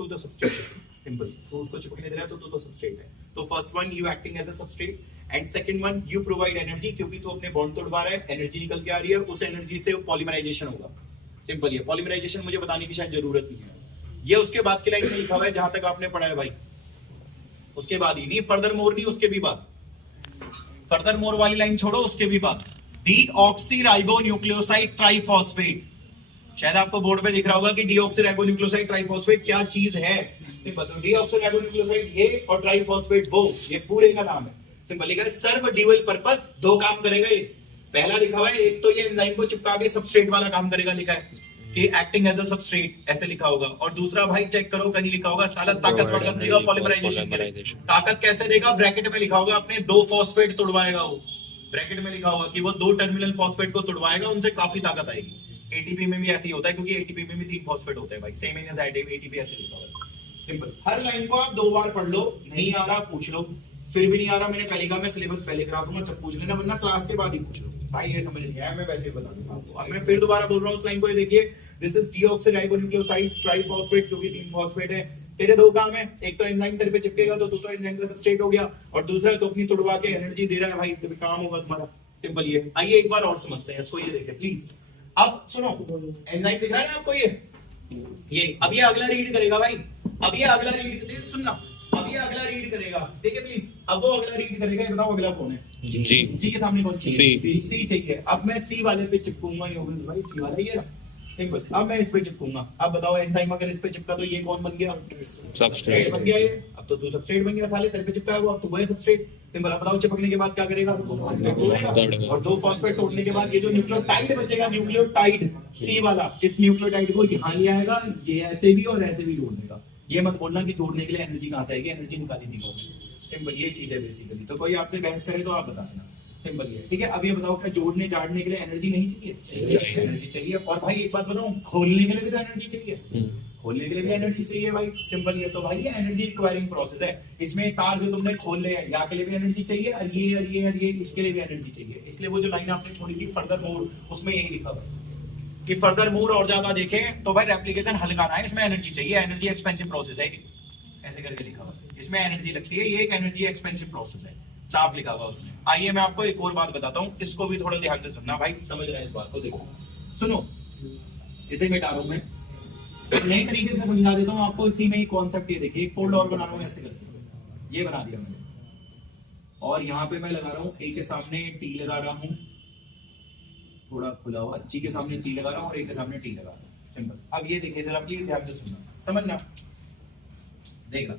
जो सबस्ट्रेट है, सिंपल, तो उसको चिपकने दे रहा है तो तू तो सबस्ट्रेट है, तो first one you acting as a substrate, and second one you provide energy, क्योंकि तू अपने बॉन्ड तोड़वा रहा है, एनर्जी निकल के आ रही है, उस एनर्जी से पॉलीमराइजेशन होगा। सिंपल ही है, पॉलीमराइजेशन मुझे बताने की शायद जरूरत नहीं है, ये उसके बाद की लाइन में लिखा हुआ है जहां तक आपने पढ़ा है भाई, उसके बाद ही नहीं, फर्दर मोर नहीं, उसके भी बाद, फर्दर मोर वाली लाइन छोड़ो, उसके भी बाद डीऑक्सीराइबोन्यूक्लियोसाइड ट्राइफॉस्फेट। शायद आपको बोर्ड पे दिख रहा होगा कि डीऑक्सीराइबोन्यूक्लियोसाइड ट्राइफॉस्फेट क्या चीज है, सिंपल, तो डीऑक्सीराइबोन्यूक्लियोसाइड ये और ट्राइफॉस्फेट वो, ये पूरे का नाम है, सिंपल लिखा है, सर्व ड्यूअल पर्पस, दो काम करेगा ये। पहला लिखा हुआ है, एक तो ये एंजाइम को चिपका के सबस्ट्रेट वाला काम करेगा, लिखा है कि एक्टिंग एज अ सबस्ट्रेट, ऐसे लिखा होगा, और दूसरा भाई चेक करो कहीं लिखा होगा साला ताकत वाकत देगा पॉलीमराइजेशन के लिए। ताकत कैसे देगा, ब्रैकेट में लिखा होगा अपने दो फॉस्फेट तोड़वाएगा वो, ब्रैकेट में लिखा होगा कि वो दो टर्मिनल फॉस्फेट को तोड़वाएगा, उनसे काफी ताकत आएगी। एटीपी में भी ऐसे ही होता है, क्योंकि एटीपी में भी तीन फॉस्फेट होते हैं भाई, सेम इन एज एटीपी, ऐसे लिखा हुआ है, सिंपल। हर लाइन को आप दो बार पढ़ लो, नहीं आ रहा पूछ लो, फिर भी नहीं आ रहा मैंने पहले कहा मैं सिलेबस पहले करा दूंगा, जब पूछ लेना, वरना क्लास के बाद ही पूछ लो भाई, ये समझ नहीं आया मैं वैसे ही बता दूंगा आपको। अब मैं फिर दोबारा बोल रहा हूँ उस लाइन को, ये देखिए, दिस इज डीऑक्सीराइबोन्यूक्लियोसाइड ट्राइफॉस्फेट, क्योंकि तीन फॉस्फेट है, तेरे दो काम है, एक तो एंजाइम तेरे पे चिपकेगा तो तू तो एंजाइम का सबस्ट्रेट हो गया, और दूसरा तो अपनी तोड़वा के एनर्जी दे रहा है भाई, तो काम होगा तुम्हारा, सिंपल ये। आइए एक बार और समझते हैं इसको, ये देखिए प्लीज। अब सुनो, एंजाइम दिख रहा है ना आपको, ये अब ये अगला रीड करेगा भाई, अब ये अगला रीड, सुनना, अब ये अगला रीड करेगा, देखिए प्लीज, अब वो अगला रीड करेगा, ये बताओ अगला कौन है? जी के सामने कौन सी? सी चाहिए। अब मैं सी वाले पे चिपकूंगा, योगेश भाई सी वाला ये सिंपल, अब मैं इस पे चिपकूंगा। अब बताओ एंजाइम अगर इस पे चिपका तो ये कौन बन गया? सबस्ट्रेट बन गया ये। अब तो तू सबस्ट्रेट बन गया साले, तेरे पे चिपका है वो, अब तो वो है सबस्ट्रेट, सिंपल। अब बताओ चिपकने के बाद क्या करेगा? दो फॉस्फेट तोड़ेगा, और दो फॉस्फेट तोड़ने के बाद ये जो न्यूक्लियोटाइड बचेगा, न्यूक्लियोटाइड सी वाला, इस न्यूक्लियोटाइड को यहाँ ले आएगा, ये ऐसे भी और ऐसे भी जोड़ देगा। ये मत बोलना कि जोड़ने के लिए एनर्जी कहां से आएगी, एनर्जी निकाली थी सिंपल, ये चीज है बेसिकली। तो कोई आपसे बहस करे तो आप बता देना, सिंपल ये, ठीक है। अब ये बताओ क्या जोड़ने जाड़ने के लिए एनर्जी नहीं चाहिए? एनर्जी चाहिए। और भाई एक बात बताऊं, खोलने के लिए भी तो एनर्जी चाहिए, खोलने के लिए भी एनर्जी चाहिए भाई, सिंपल ये। तो भाई ये एनर्जी रिक्वायरिंग प्रोसेस है। इसमें तार जो तुमने खोल ले हैं, या के लिए भी एनर्जी चाहिए, और ये इसके लिए भी एनर्जी चाहिए। इसलिए वो जो लाइन आपने छोड़ी थी फर्दर मोर, उसमें यही लिखा हुआ है कि फर्दर मोर और ज्यादा देखें तो भाई रेप्लिकेशन हल करना है, इसमें एनर्जी चाहिए, एनर्जी एक्सपेंसिव प्रोसेस है, ऐसे करके लिखा हुआ है, इसमें एनर्जी लगती है, ये एक एनर्जी एक्सपेंसिव प्रोसेस है, साफ लिखा हुआ उसमें। आइए मैं आपको एक और बात बताता हूँ, इसको भी थोड़ा ध्यान से सुनना भाई, समझ रहे हैं इस बात को, देखो सुनो, इसे मिटा रहा हूं मैं, नई तरीके से समझा देता हूँ आपको। इसी में ही कॉन्सेप्ट, ये देखिए एक फोल्ड और बना रहा हूँ ऐसे करके, ये बना दिया मैंने, और यहाँ पे मैं लगा रहा हूँ ए के सामने टी लगा रहा हूँ, थोड़ा खुला हुआ, जी के सामने सी लगा रहा हूँ और ए के सामने टी लगा रहा हूँ, सिंपल। अब ये देखिए जरा प्लीज ध्यान से सुनना, समझना, देखना,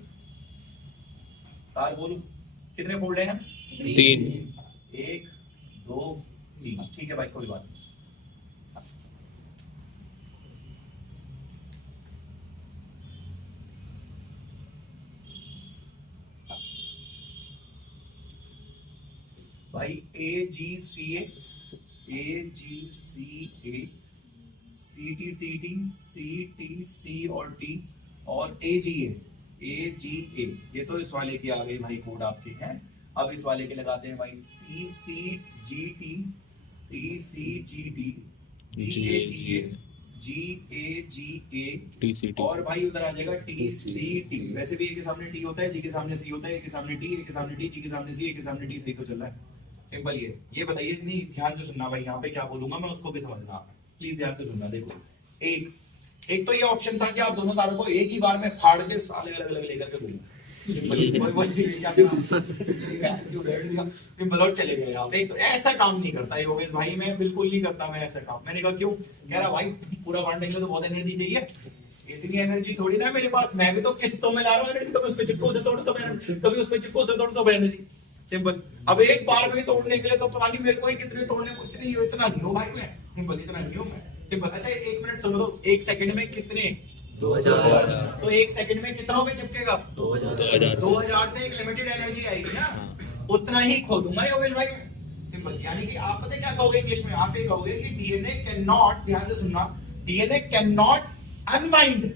तार बोलूं कितने फोल्ड हैं? 3। 1 2 3, ठीक है भाई, कोई बात नहीं। भाई ए जी सी ए, सी टी सी और टी, और ए जी ए, ये तो इस वाले की आ गई भाई कोड आपके हैं। अब इस वाले के लगाते हैं भाई टी सी जी टी, जी ए, और भाई उधर आ जाएगा टी सी टी। वैसे भी ए के सामने टी होता है, जी के सामने सी होता है, ए के सामने टी, जी के सामने सी, ए के सामने टी, सही तो चल रहा है, सिंपल ये बताइए। नहीं ध्यान से सुनना भाई, यहाँ पे क्या बोलूंगा मैं उसको भी समझना, प्लीज ध्यान से सुनना। देखो एक तो ये ऑप्शन था कि आप दोनों तारों को एक ही बार में फाड़ के साले अलग अलग लेकर के घूमो, ब्लड चले गए आप। एक तो ऐसा काम नहीं करता योगेश भाई, मैं बिल्कुल नहीं करता मैं ऐसा काम। मैंने कहा क्यों? कह रहा भाई पूरा बांटने के लिए तो बहुत एनर्जी चाहिए, इतनी एनर्जी थोड़ी ना मेरे पास, मैं भी तो किस्तों में ला रहा हूँ एनर्जी, कभी उस पे चिपको से तोड़ तो एनर्जी, कभी उस पे चिपको से तोड़ तो एनर्जी। सिंपल। अब एक बार में तोड़ने के लिए तो पता नहीं मेरे को ही कितने तोड़ने को, इतना नहीं हो भाई मैं। सिंपल, इतना नहीं हो मैं। सिंपल। अच्छा एक मिनट सुनो तो, एक सेकंड में कितने? 2000। तो एक सेकंड में कितनों पे चिपकेगा? 2000 से एक लिमिटेड एनर्जी आएगी ना, उतना ही खोदूंगा योगेश भाई। सिंपल। यानी कि आप पता क्या कहोगे इंग्लिश में? आप ये कहोगे कि डीएनए कैन नॉट, ध्यान से सुनना, DNA can not unwind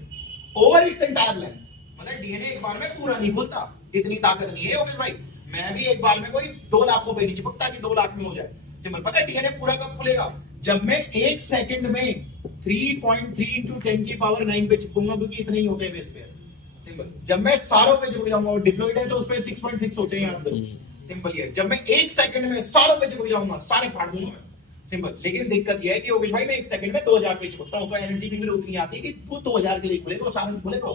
over its entire length. मतलब डीएनए एक बार में पूरा नहीं खुलता, इतनी ताकत नहीं है योगेश भाई। मैं भी एक बार में कोई 2 लाखों पे नहीं चिपकता कि 2 लाख में हो जाए। सिंपल। पता है डीएनए पूरा कब खुलेगा? जब मैं एक सेकंड में 3.3 into 10 की पावर 9 पे चिपकूंगा, क्योंकि इतने ही होते हैं बेस पेयर। सिंपल। जब मैं सारों पे चिपक जाऊंगा, और डिप्लॉयड है तो उस पे 6.6 होते हैं, याद करो। सिंपल ये। जब मैं एक सेकंड में सारों पे चिपक जाऊंगा, सारे फाड़ दूंगा मैं। सिंपल। लेकिन दिक्कत यह है कि योगेश भाई मैं एक सेकंड में 2000 पे चिपकता हूं, तो एनर्जी भी मेरी उतनी आती है कि वो 2000 के लिए खुलेगा, वो सारा खुलेगा।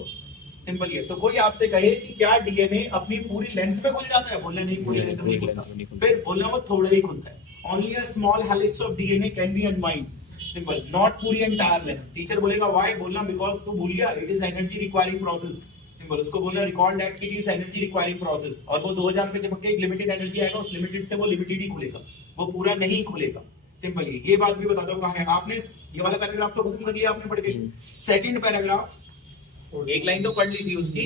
सिंपल ये। तो कोई आपसे कहे कि क्या डीएनए अपनी पूरी लेंथ पे खुल जाता है? बोलना नहीं, पूरी लेंथ में नहीं खुलता, फिर बोलना वो थोड़ा ही खुलता है। Only a small helix of DNA can be unwind. Simple. Not पूरी एंटायर लेंथ। टीचर बोलेगा व्हाई? बोलना बिकॉज़ तू भूल गया, it is energy requiring process. Simple. उसको बोलना recall that it is energy requiring process. और वो 2000 पे चिपक के एक लिमिटेड एनर्जी आएगा, उस लिमिटेड से वो लिमिटेड ही खुलेगा, वो पूरा नहीं खुलेगा। सिंपल। ये बात भी बता दो कहां है। आपने ये वाला पैराग्राफ तो खत्म कर लिया आपने पढ़ के। सेकंड पैराग्राफ, एक लाइन तो पढ़ ली थी उसकी,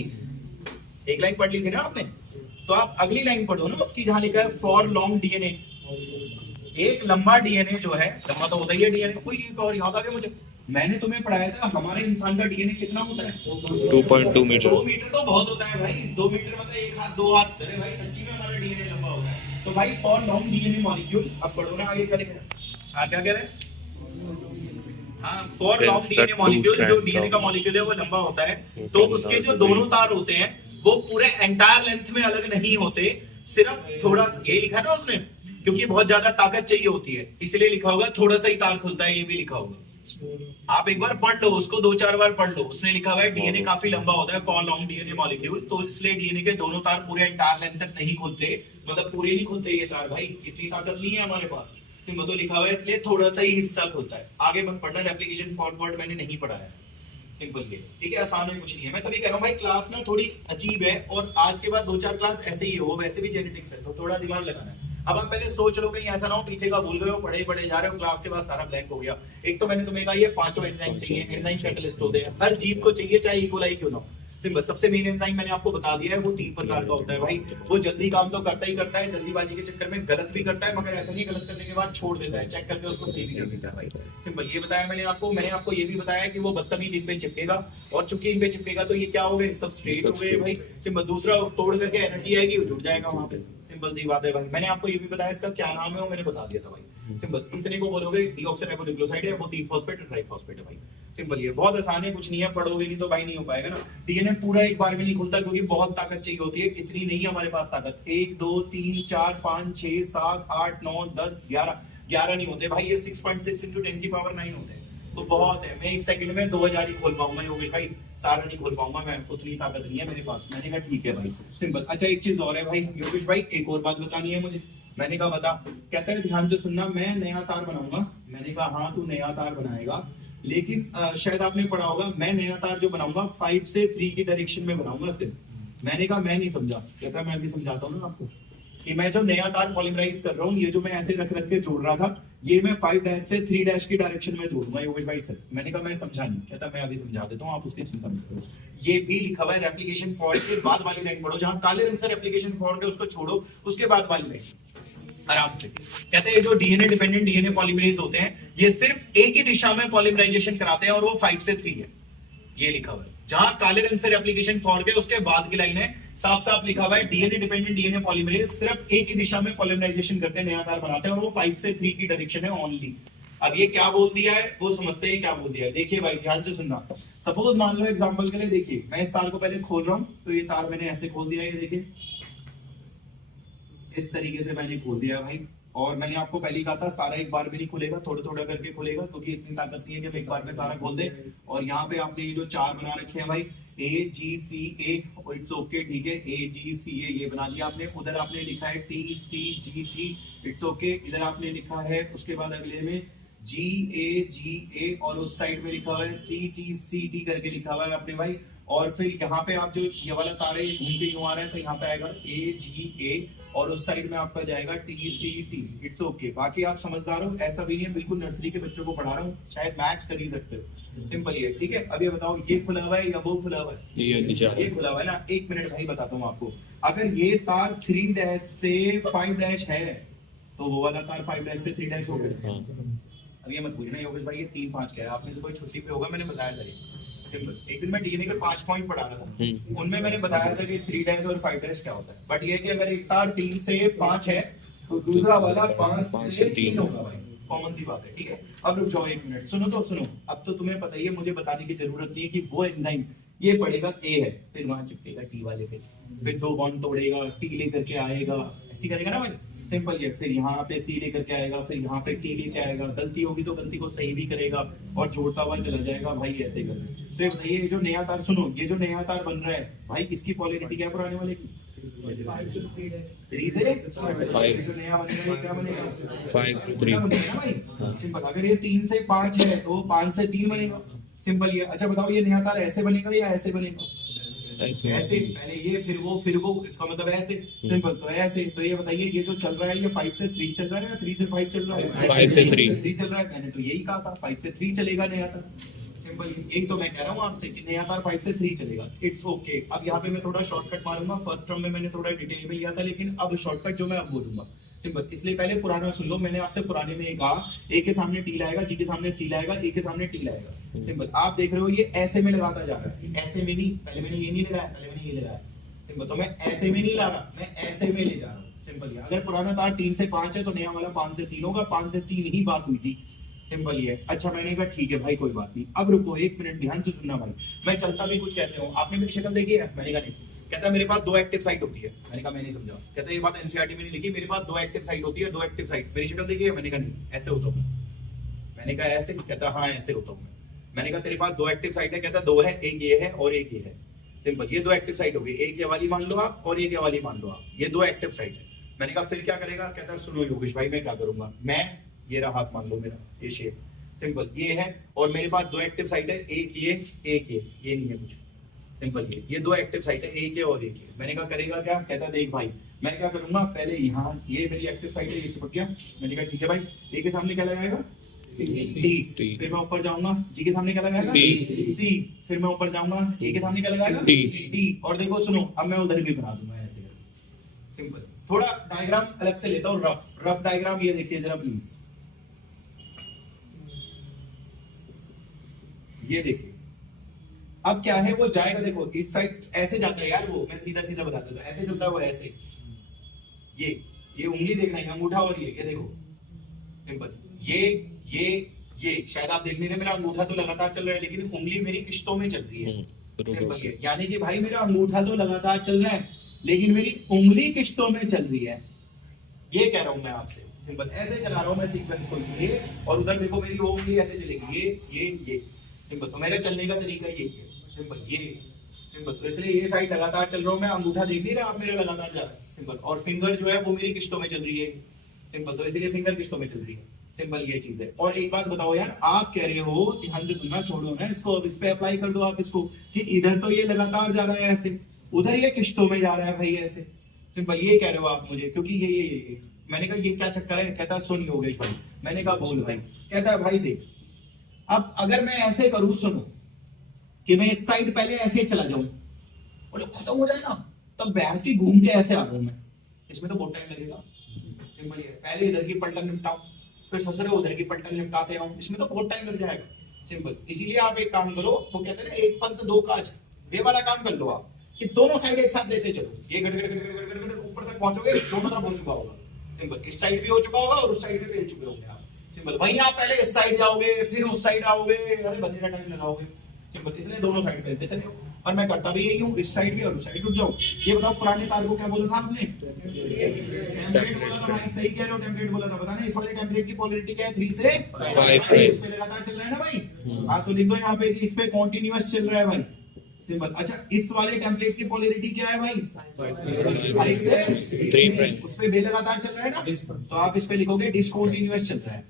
एक लाइन पढ़ ली थी ना आपने, तो आप अगली लाइन पढ़ो ना उसकी, जहां लिखा है फॉर लॉन्ग डीएनए। एक लंबा डीएनए जो है, लंबा तो होता ही है डीएनए। कोई एक और याद आ गया मुझे, मैंने तुम्हें पढ़ाया था हमारे इंसान का डीएनए कितना होता है? 2.2 मीटर। 2 मीटर तो बहुत होता है भाई। 2 मीटर मतलब एक हाथ 2 हाथ। अरे भाई सच्ची में हमारा डीएनए लंबा होता है। तो भाई फॉर लॉन्ग डीएनए मॉलिक्यूल, अब पढ़ो ना आगे क्या लिखा है। क्या कह रहे हैं? हाँ, फॉर लॉन्ग डीएनए मॉलिक्यूल, जो डीएनए का मॉलिक्यूल है वो लंबा होता है, तो उसके जो दोनों तार होते हैं वो पूरे एंटायर लेंथ में अलग नहीं होते, सिर्फ थोड़ा, ये लिखा ना उसने, क्योंकि बहुत ज्यादा ताकत चाहिए होती है इसलिए लिखा होगा, थोड़ा सा ही तार खुलता है, ये भी लिखा होगा। आप एक बार पढ़ लो उसको, 2-4 बार पढ़ लो। उसने लिखा हुआ है डीएनए काफी लंबा होता है फॉर लॉन्ग डीएनए मॉलिक्यूल, तो इसलिए डीएनए के दोनों तार पूरे एंटायर लेंथ तक नहीं खुलते, मतलब पूरे नहीं खुलते ये तार भाई, इतनी ताकत नहीं है हमारे पास। सिंपल। तो लिखा हुआ है इसलिए थोड़ा सा ही हिस्सा खुलता है। आगे मत पढ़ना, रेप्लिकेशन फॉरवर्ड मैंने नहीं पढ़ाया है। सिंपल ये, ठीक है, आसान है, कुछ नहीं है। मैं तभी कह रहा हूँ भाई क्लास ना थोड़ी अजीब है, और आज के बाद 2-4 क्लास ऐसे ही हो, वैसे भी जेनेटिक्स है, तो थोड़ा दिमाग लगाना है। अब आप पहले सोच लो कहीं ऐसा ना हो पीछे का भूल गए हो, पढ़े पढ़े जा रहे हो, क्लास के बाद सारा ब्लैंक हो गया। एक तो मैंने तुम्हें कहा ये 5 एंजाइम चाहिए, एंजाइम कैटलिस्ट होते हैं, हर जीव को चाहिए, चाहे इकोलाई क्यों ना हो। सिंपल। सबसे मेन एंजाइम मैंने आपको बता दिया है, वो 3 प्रकार का होता है भाई। वो जल्दी काम तो करता ही करता है, जल्दीबाजी के चक्कर में गलत भी करता है, मगर ऐसा नहीं गलत करने के बाद छोड़ देता है, चेक करके उसको सही भी कर देता है भाई। सिंपल। ये बताया मैंने आपको ये भी बताया कि वो बदतमीज इन पे चिपकेगा, और चूंकि इन पे चिपकेगा तो ये क्या हो गए, सबस्ट्रेट हो गए भाई। सिंपल। दूसरा तोड़ करके एनर्जी आएगी, वो जुड़ जाएगा वहां पे। सिंपल सी बात है भाई। मैंने आपको ये भी बताया इसका क्या नाम है, वो मैंने बता दिया था भाई। सिंपल। इतने को बोलोगे डीऑक्सीराइबोन्यूक्लियोसाइड है, वो 3 फॉस्फेट और ट्राइफॉस्फेट है भाई। सिंपल। ये बहुत आसान है, कुछ नहीं है, पढ़ोगे नहीं तो भाई नहीं हो पाएगा ना। डीएनए पूरा एक बार में नहीं खुलता, क्योंकि बहुत ताकत चाहिए होती है, इतनी नहीं है हमारे पास ताकत। 1 2 3 4 5 6 7 8 9 10 11 नहीं होते भाई, ये 6.6 into 10 की पावर 9 होते हैं, तो बहुत है। मैं एक सेकंड में 2000 ही खोल पाऊंगा योगेश भाई, सारा नहीं खोल पाऊंगा मैं, उतनी ताकत नहीं है मेरे पास। मैंने कहा ठीक है भाई। सिंपल। अच्छा एक चीज और है भाई योगेश भाई, एक और बात बतानी है मुझे। मैंने कहा बता। कहता है ध्यान से सुनना, मैं नया तार बनाऊंगा। मैंने कहा हाँ तू नया तार बनाएगा, लेकिन शायद आपने पढ़ा होगा, मैं नया तार जो बनाऊंगा 5 से 3 की डायरेक्शन में बनाऊंगा सिर्फ। मैंने कहा मैं नहीं समझा। कहता है मैं अभी समझाता हूँ ना आपको, कि मैं जो नया तार पॉलीमराइज कर रहा हूँ, ये जो मैं ऐसे रख रख के जोड़ रहा था, ये मैं 5' से 3' की डायरेक्शन में जोड़ूंगा योगेश भाई सर। मैंने कहा मैं समझा नहीं। कहता मैं अभी समझा देता हूँ, आप उसके समझ। ये भी लिखा हुआ है रेप्लिकेशन फॉर के बाद वाली लाइन पढ़ो, जहां काले रंग से रेप्लिकेशन फॉर के उसको छोड़ो, उसके बाद वाली लाइन आराम से। कहते हैं जो डीएनए डिपेंडेंट डीएनए पॉलीमरेज होते हैं, ये सिर्फ एक ही दिशा में पॉलीमराइजेशन कराते हैं, और वो 5 से 3 है, ये लिखा हुआ है। जहां काले रंग से रेप्लिकेशन फॉर के उसके बाद की लाइन है, साफ साफ लिखा हुआ है डीएनए डिपेंडेंट डीएनए पॉलीमरेज सिर्फ एक ही दिशा में पॉलीमराइजेशन करते हैं, नया तार बनाते हैं, और वो 5 से 3 की डायरेक्शन है ओनली। अब ये क्या बोल दिया है वो समझते हैं क्या बोल दिया है। देखिए भाई ध्यान से सुनना। सपोज मान लो एग्जांपल के लिए, देखिए मैं इस तार को पहले खोल रहा हूं, तो ये तार मैंने ऐसे खोल दिया, ये देखिए इस तरीके से मैंने खोल दिया भाई, और मैंने आपको पहले ही कहा था सारा एक बार में नहीं खुलेगा, थोड़ा थोड़ा करके खुलेगा, क्योंकि इतनी ताकत नहीं है कि हम एक बार में सारा खोल दे। और यहाँ पे आपने ये जो चार बना रखे हैं भाई, ए जी सी ए, इट्स ओके, ठीक है, ए जी सी ए ये बना लिया आपने। उधर आपने लिखा है T C G T, it's okay. इधर आपने लिखा है, उसके बाद अगले में जी ए, और उस साइड में लिखा हुआ है सी टी करके लिखा हुआ है आपने भाई। और फिर यहाँ पे आप जो ये वाला तारे घूम के यूं आ रहा है, तो यहाँ पे आएगा ए जी ए, और उस साइड में आपका जाएगा T C T, it's okay. बाकी आप समझदार हो, ऐसा भी नहीं है, बिल्कुल नर्सरी के बच्चों को पढ़ा रहा हूँ, शायद मैच कर ही सकते हो, सिंपल ही है, ठीक है। अब ये बताओ, ये खुला हुआ है या वो खुला हुआ है? ये खुला हुआ है ना। एक मिनट भाई बताता हूँ आपको, अगर ये तार 3 डैश से 5 डैश है, तो वो वाला तार 5 डैश से 3 डैश हो गया। अब ये मत पूछना योगेश भाई ये 3 5 क्या है, आपने से कोई छुट्टी पे होगा, मैंने बताया था ये सिंपल। एक दिन मैं डीएनए के 5 पॉइंट पढ़ा रहा था, उनमें मैंने बताया था कि 3 डैश और 5 डैश क्या होता है। बट ये कि अगर एक तार 3 से 5 है, तो दूसरा वाला 5 से 3 होगा भाई, कॉमन सी बात है, ठीक है। अब रुक जाओ एक मिनट, सुनो तो सुनो। अब तो तुम्हें पता ही है, मुझे बताने की जरूरत नहीं है कि वो एंजाइम ये पड़ेगा ए है, फिर वहां चिपकेगा टी वाले पे, फिर 2 बॉन्ड तोड़ेगा, टी लेकर के आएगा, ऐसी करेगा ना भाई, सिंपल ये। फिर यहाँ पे सी लेकर के आएगा, फिर यहाँ पे टी लेके आएगा, गलती होगी तो गलती को सही भी करेगा, और जोड़ता हुआ चला जाएगा भाई, ऐसे कर। तो ये बताइए, ये जो नया तार, सुनो, ये जो नया तार बन रहा है भाई, इसकी पोलैरिटी क्या पुराने वाले की? 3 से 5 से नया बनेगा, क्या बनेगा? 5 to 3 बनेगा ना भाई, सिंपल। अगर ये 3 से 5 है, तो 5 से 3 बनेगा, सिंपल ये। अच्छा बताओ, ये नया तार ऐसे बनेगा या ऐसे बनेगा? ऐसे, पहले ये फिर वो, इसका मतलब ऐसे, सिंपल। तो ऐसे, तो ये बताइए, ये जो चल रहा है, ये 5 से 3 चल रहा है या 3 से 5 चल रहा है? 5 से 3 चल रहा है, मैंने तो यही कहा था, 5 से 3 चलेगा नया तार, सिंपल। यही तो मैं कह रहा हूँ आपसे कि नया तार 5 से 3 चलेगा, इट्स ओके। अब यहाँ पे मैं थोड़ा शॉर्टकट मारूंगा, फर्स्ट टर्म में मैंने थोड़ा डिटेल में लिया था, लेकिन अब शॉर्टकट जो मैं अब बोलूंगा, सिंपल। इसलिए पहले पुराना सुन लो, मैंने आपसे पुराने में कहा, ए के सामने टी लाएगा, जी के सामने सी लाएगा, ए के सामने टी लाएगा, सिंपल। आप देख रहे हो ये ऐसे में लगाता जा रहा है, ऐसे में नहीं, पहले मैंने ये नहीं लगाया, पहले मैंने ये लगाया, सिंपल। तो मैं ऐसे में नहीं ला रहा, मैं ऐसे में ले जा रहा हूँ, सिंपल। अगर पुराना तार 3 से 5 है, तो नया वाला 5 से 3 होगा, 5 से 3 ही बात हुई थी, सिंपल ये। अच्छा मैंने कहा ठीक है भाई, कोई बात नहीं। अब रुको एक मिनट, ध्यान से सुनना भाई, मैं चलता भी कुछ कैसे हूँ, आपने मेरी शक्ल देखी है? मैंने कहा नहीं। कहता मेरे पास 2 एक्टिव साइट होती है, मैंने कहा मैं नहीं समझा। कहता ये बात एनसीईआरटी में नहीं लिखी, मेरे पास 2 एक्टिव साइट होती है, 2 एक्टिव साइट। मेरी शक्ल देखी है? मैंने कहा नहीं, ऐसे होता हूँ। मैंने कहा ऐसे? कहता हाँ ऐसे होता हूँ। मैंने कहा तेरे पास 2 एक्टिव साइट है? कहता 2 है, एक ये है और एक ये है, सिंपल। ये 2 एक्टिव साइट हो गई, एक ये वाली मान लो आप और एक ये वाली मान लो आप, ये 2 एक्टिव साइट है। मैंने कहा फिर क्या करेगा? कहता सुनो योगेश भाई, मैं क्या करूंगा, मैं ये रहा हाथ मान लो मेरा, ये शेप, सिंपल ये है, और मेरे पास 2 एक्टिव साइट है, एक ये नहीं है कुछ, सिंपल ये 2 एक्टिव साइट है, एक है और एक है। मैंने कहा करेगा क्या? कहता देख भाई, मैं क्या करूंगा, पहले यहाँ ये मेरी एक्टिव साइट है, ये चिपक गया। मैंने कहा ठीक है भाई, ए के सामने क्या लगाएगा? टी। फिर मैं ऊपर जाऊंगा, जी के सामने क्या लगाएगा? सी। फिर मैं ऊपर जाऊंगा, ए के सामने क्या लगाएगा? टी। और देखो सुनो, अब मैं उधर भी बना दूंगा ऐसे, सिंपल। थोड़ा डायग्राम अलग से लेता हूँ, रफ डायग्राम ये देखिए जरा प्लीज, ये देखिए। अब क्या है, वो जाएगा, देखो इस साइड ऐसे जाता है यार, वो मैं सीधा सीधा बता देता हूं, ऐसे चलता है वो, ऐसे। ये उंगली देखना है, अंगूठा, और ये देखो, सिंपल। ये शायद आप देख नहीं रहे, मेरा अंगूठा तो लगातार चल रहा है, लेकिन उंगली मेरी किश्तों में चल रही है, सिंपल ये। यानी कि भाई मेरा अंगूठा तो लगातार चल रहा है, लेकिन मेरी उंगली किश्तों में चल रही है, ये कह रहा हूं मैं आपसे, सिंपल। ऐसे चला रहा हूं मैं सीक्वेंस को, ये, और उधर देखो मेरी वो उंगली ऐसे चलेगी, ये, सिंपल। तो मेरे चलने का तरीका ये है, सिंपल ये, सिंपल। तो इसलिए ये साइड लगातार चल रहा हूं मैं, अंगूठा देख नहीं रहा आप, मेरा लगातार जा रहा है, सिंपल। और फिंगर जो है वो मेरी किश्तों में चल रही है, सिंपल। तो इसलिए फिंगर किश्तों में चल रही है, सिंपल ये चीज है। और एक बात बताओ यार, आप कह रहे हो, ध्यान से सुनना, छोड़ो ना इसको, अब इस पे अप्लाई कर दो आप इसको, कि इधर तो ये लगातार जा रहा है ऐसे, उधर ये किश्तों में जा रहा है भाई ऐसे, सिंपल। ये कह रहे हो आप मुझे, क्योंकि ये मैंने कहा ये क्या चक्कर है? कहता सुन योगेश भाई। मैंने कहा बोल भाई। कहता है भाई देख, अब अगर मैं ऐसे करूं, सुनो, कि मैं इस साइड पहले ऐसे चला जाऊं और जब खत्म हो जाए ना, तब बहस की घूम के ऐसे आ रहा हूं मैं, इसमें तो बहुत टाइम लगेगा, सिंपल ये। पहले इधर की पलटन निपटाऊं, फिर ससुरे उधर की पलटन निपटाते रहूं, इसमें तो बहुत टाइम लग जाएगा, सिंपल। इसीलिए आप एक काम करो, वो कहते हैं ना एक पंथ दो काज, ये वाला काम कर लो आप, कि दोनों साइड एक साथ लेते चलो, ये गड़ ऊपर तक पहुंचोगे, दोनों तरफ हो चुका होगा, सिंपल। इस साइड भी हो चुका होगा और उस साइड भी फेल चुके होंगे आप, सिंपल। वहीं आप पहले इस साइड जाओगे, फिर उस साइड आओगे, अरे बंदे का टाइम लगाओगे, सिंपल। इसलिए दोनों साइड फैलते चले। और मैं करता भी यही हूँ, इस साइड भी और उस साइड। रुक जाओ, ये बताओ पुराने तार को क्या बोला था आपने? टेम्पलेट बोला था भाई, सही कह रहे हो, टेम्पलेट बोला था। बताना इस वाले टेम्पलेट की पोलैरिटी क्या है? 3 से 5 इस पे लगातार चल रहा है ना भाई। हाँ तो लिख दो यहाँ पे कि इस पे कॉन्टिन्यूअस चल रहा है भाई, सिंपल। अच्छा इस वाले टेम्पलेट की पोलैरिटी क्या है भाई? 5 से 3, उस पे बेलगातार चल रहा है ना, तो आप इस पे लिखोगे डिसकंटीन्यूअस चल रहा है।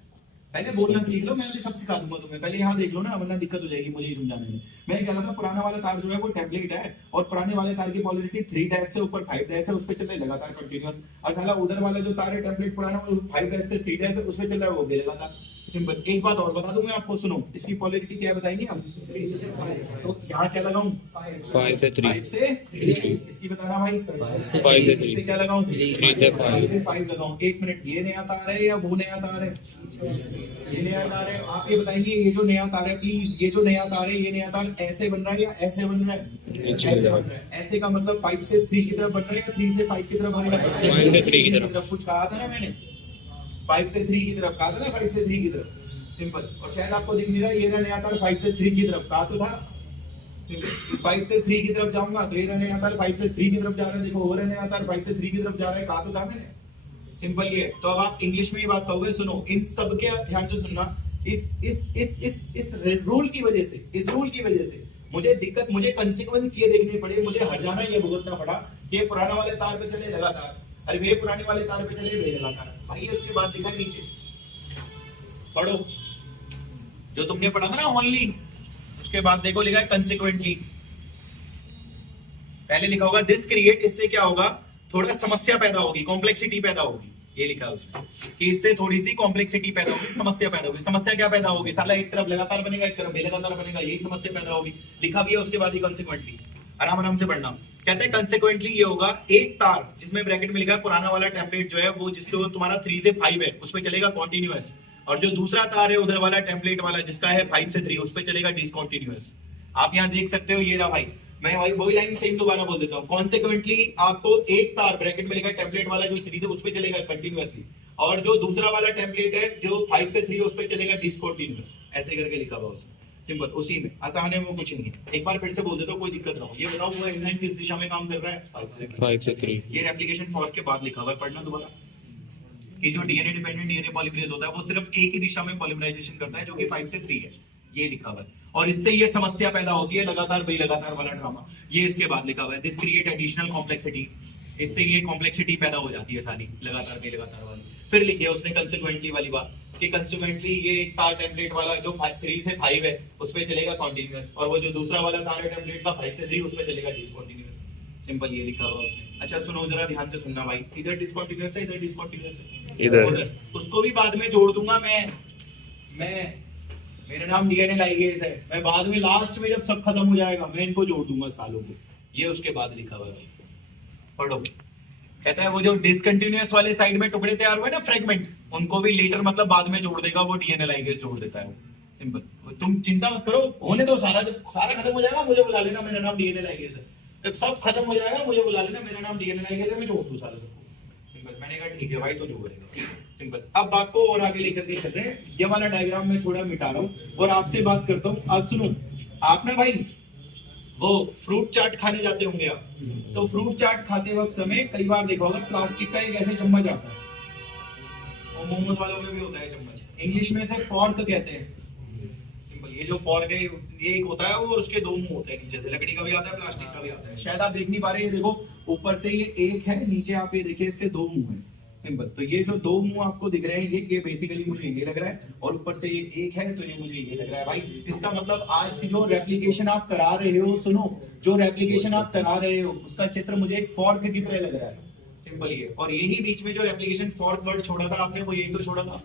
पहले बोलना सीख लो, मैं भी सब सिखा दूंगा तुम्हें, पहले यहाँ देख लो ना, वरना दिक्कत हो जाएगी मुझे ही समझाने में। मैं कह रहा था पुराना वाला तार जो है वो टेम्पलेट है, और पुराने वाले तार की पोलैरिटी 3 डैश से ऊपर 5 डैश है, उस पे चल रहा है लगातार कंटीन्यूअस। और साला उधर वाला जो तार है टेम्पलेट पुराना, वो 5 डैश से 3 डैश है, उस पे चल रहा है वो बेलगातार। सिंपल। एक बात और बता दूं मैं आपको, सुनो, इसकी पोलैरिटी क्या बताएंगे हम? तो यहाँ क्या लगाऊं? 5 से 3, 5 से 3। इसकी बताना भाई, 5 से 3, इस पे क्या लगाऊं? 3 से 5 लगाऊं। एक मिनट, ये नया तार है या वो नया तार है? ये नया तार है। आप ये बताएंगे, ये जो नया तार है, प्लीज, ये जो नया तार है, ये नया तार ऐसे बन रहा है या ऐसे बन रहा है? ऐसे बन रहा है। ऐसे का मतलब 5 से 3 की तरफ बन रहा है या 3 से 5 की तरफ बन रहा है? 5 से 3 की तरफ। कुछ कहा था ना मैंने, 5 से 3 की तरफ कहा था ना, 5 से 3 की तरफ। सिंपल। और शायद आपको दिख नहीं रहा, ये नया तार 5 से 3 की तरफ कहा तो था। 5 से 3 की तरफ जाऊंगा तो ये नया तार 5 से 3 की तरफ जा रहा है, देखो हो रहा है, नया तार 5 से 3 की तरफ जा रहा है, कहा तो था मैंने। सिंपल ये। तो अब आप इंग्लिश में ही बात कहोगे। सुनो, इन सब के ध्यान से सुनना, इस रूल की वजह से, इस रूल की वजह से मुझे दिक्कत, मुझे कंसीक्वेंस ये देखने पड़े, मुझे हर्जाना ये भुगतना पड़ा कि पुराना वाले तार पे चले लगातार, अरे वे पुराने वाले तार पे चले वे लगातार। भाई उसके बाद लिखा नीचे, पढ़ो जो तुमने पढ़ा था ना ओनली, उसके बाद देखो लिखा है कंसीक्वेंटली। पहले लिखा होगा दिस क्रिएट, इससे क्या होगा? थोड़ा समस्या पैदा होगी, कॉम्प्लेक्सिटी पैदा होगी। ये लिखा है उसने कि इससे थोड़ी सी कॉम्प्लेक्सिटी पैदा होगी, समस्या पैदा होगी। समस्या क्या पैदा होगी? साला एक तरफ लगातार बनेगा, एक तरफ बेलगातार बनेगा, यही समस्या पैदा होगी। लिखा भी है उसके बाद ही कंसीक्वेंटली। आराम आराम से पढ़ना। कहते हैं कंसीक्वेंटली ये होगा, एक तार जिसमें ब्रैकेट में लिखा है पुराना वाला टेम्पलेट जो है वो, जिसके वो तुम्हारा 3 से 5 है, उस पे चलेगा कॉन्टिन्यूअस। और जो दूसरा तार है उधर वाला टेम्पलेट वाला जिसका है 5 से 3, उस पे चलेगा डिसकंटीन्यूअस। आप यहाँ देख सकते हो, ये रहा भाई। मैं वही लाइन सेम दोबारा बोल देता हूँ। कॉन्सिक्वेंटली आपको एक तार ब्रैकेट में लिखा है टेम्पलेट वाला जो 3 से उस पे चलेगा कंटिन्यूअसली, और जो दूसरा वाला टेम्पलेट है जो 5 से 3 उस पे चलेगा डिसकंटीन्यूअस। ऐसे करके लिखा हुआ उसने। सिंपल, उसी में आसान है, वो कुछ नहीं है। एक बार फिर से बोल देता हूँ, कोई दिक्कत ना हो। ये बताओ वो एंजाइम किस दिशा में काम कर रहा है? 5 से 3। ये रेप्लिकेशन फॉर्क के बाद लिखा हुआ है, पढ़ना दोबारा कि जो डीएनए डिपेंडेंट डीएनए पॉलीमरेज होता है वो सिर्फ एक ही दिशा में पॉलीमराइजेशन करता है, जो कि 5 से 3 है। ये लिखा हुआ है। और इससे ये समस्या पैदा होती है लगातार बेलगातार वाला ड्रामा। ये इसके बाद लिखा हुआ है दिस क्रिएट एडिशनल कॉम्प्लेक्सिटीज। इससे ये कॉम्प्लेक्सिटी पैदा हो जाती है सारी लगातार बेलगातार वाली। फिर लिखी है उसने कंसिक्वेंटली वाली बात कि कंसिक्वेंटली ये तार टेम्पलेट वाला जो 3 से 5 है उस पे चलेगा कॉन्टिन्यूअस, और वो जो दूसरा वाला तार है टेम्पलेट का 5 से 3 उस पे चलेगा डिसकंटीन्यूअस। सिंपल, ये लिखा हुआ उसने। अच्छा सुनो जरा ध्यान से सुनना भाई, इधर डिसकंटीन्यूअस है, इधर डिसकंटीन्यूअस है, इधर उसको भी बाद में जोड़ दूंगा मैं मेरा नाम डीएनए लाइगेज है, मैं बाद में लास्ट में जब सब खत्म हो जाएगा मैं इनको जोड़ दूंगा सालों को। ये उसके बाद लिखा हुआ है, पढ़ो। कहता है वो जो डिसकंटिन्यूअस वाले साइड में टुकड़े तैयार हुए ना, फ्रेगमेंट, उनको भी लेटर मतलब बाद में जोड़ देगा, वो डीएनए लाइगेज जोड़ देता है वो। सिंपल, तुम चिंता मत करो, होने दो सारा, जब सारा खत्म हो जाएगा मुझे बुला लेना, मेरा नाम डीएनए लाइगेज है। जब सब खत्म हो जाएगा मुझे बुला लेना, मेरा नाम डीएनए लाइगेज है, मैं जोड़ दूं सारे सबको। सिंपल, मैंने कहा ठीक है भाई, तो जोड़ेगा। सिंपल। अब बात को और आगे लेकर के चल रहे हैं। ये वाला डायग्राम मैं थोड़ा मिटा रहा हूँ और आपसे बात करता हूँ। आप सुनो, आप ना भाई वो फ्रूट चाट खाने जाते होंगे आप, तो फ्रूट चाट खाते वक्त समय कई बार देखा होगा प्लास्टिक का एक ऐसे चम्मच आता है, और मोमोज वालों में भी होता है चम्मच, इंग्लिश में से फॉर्क कहते हैं। सिंपल, ये जो फॉर्क है ये एक होता है, और उसके 2 मुंह होते हैं, नीचे से लकड़ी का भी आता है, प्लास्टिक का भी आता है। शायद आप देख नहीं पा रहे, ये देखो ऊपर से ये एक है, नीचे आप ये देखिए इसके 2 मुंह हैं। सिंपल, तो ये जो 2 मुंह आपको दिख रहे हैं ये बेसिकली मुझे ये लग रहा है, और ऊपर से ये एक है तो ये मुझे ये लग रहा है भाई। इसका मतलब आज की जो रेप्लिकेशन आप करा रहे हो, सुनो, जो रेप्लिकेशन आप करा रहे हो उसका चित्र मुझे एक फॉर्क की तरह लग रहा है। सिंपल ये, और यही बीच में जो रेप्लिकेशन फॉर्क वर्ड छोड़ा था आपने, वो यही तो छोड़ा था,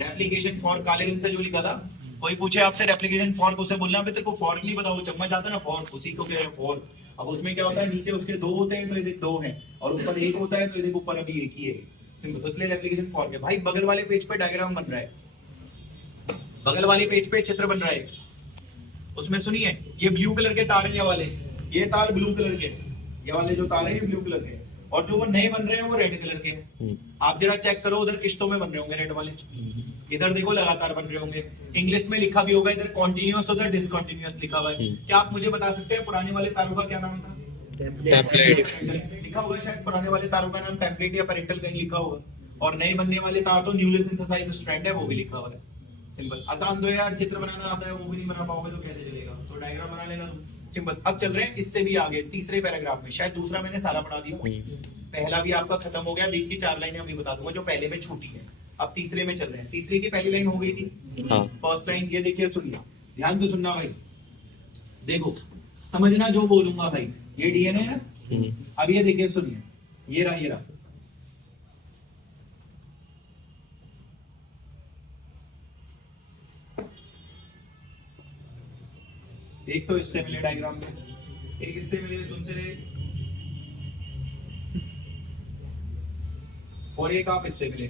रेप्लिकेशन फॉर्क, काले रंग से जो लिखा था। कोई पूछे आपसे रेप्लिकेशन फॉर्क, उसे बोलना तेरे को फॉर्क नहीं पता, वो चम्मच आता है ना फॉर्क, उसी को कह रहे हैं फॉर्क। अब उसमें क्या होता है, नीचे उसके 2 होते हैं तो ये 2 हैं, और ऊपर 1 होता है तो ये ऊपर अभी 1 ही है। सिंपल, तो इसलिए रेप्लिकेशन फॉर्क है भाई। बगल वाले पेज पे डायग्राम बन रहा है, बगल वाले पेज पे चित्र बन रहा है, उसमें सुनिए, ये ब्लू कलर के तार हैं, ये वाले, ये तार ब्लू कलर के, ये वाले जो तार हैं ये ब्लू कलर के, और जो वो नए बन रहे हैं वो रेड कलर के। आप जरा चेक करो, उधर किश्तों में बन रहे होंगे रेड वाले, इधर देखो लगातार बन रहे होंगे। इंग्लिश में लिखा भी होगा इधर कॉन्टिन्यूअस उधर डिसकंटिन्यूअस लिखा हुआ है। क्या आप मुझे बता सकते हैं पुराने वाले तारों का क्या नाम था? टेम्पलेट। लिखा होगा शायद पुराने वाले तारों का नाम टेम्पलेट या पैरेंटल कहीं लिखा होगा, और नए बनने वाले तार तो न्यूली सिंथेसाइज्ड स्ट्रैंड है, वो भी लिखा हुआ है। सिंपल, आसान तो है यार, चित्र बनाना आता है वो भी नहीं बना पाओगे तो कैसे चलेगा, तो डायग्राम बना लेना तुम। सिंपल। अब चल रहे हैं इससे भी आगे तीसरे पैराग्राफ में, शायद दूसरा मैंने सारा पढ़ा दिया, पहला भी आपका खत्म हो गया, बीच की 4 लाइनें अभी बता दूंगा जो पहले में छूटी है। अब तीसरे में चल रहे हैं, तीसरे की पहली लाइन हो गई थी, हाँ। फर्स्ट लाइन ये देखिए, सुनिए ध्यान से सुनना भाई, देखो समझना जो बोलूंगा भाई, ये डीएनए है। अब ये देखिए सुनिए, ये रहा, ये रहा, एक तो इससे मिले डायग्राम से, एक इससे मिले, सुनते रहे, और एक आप इससे मिले।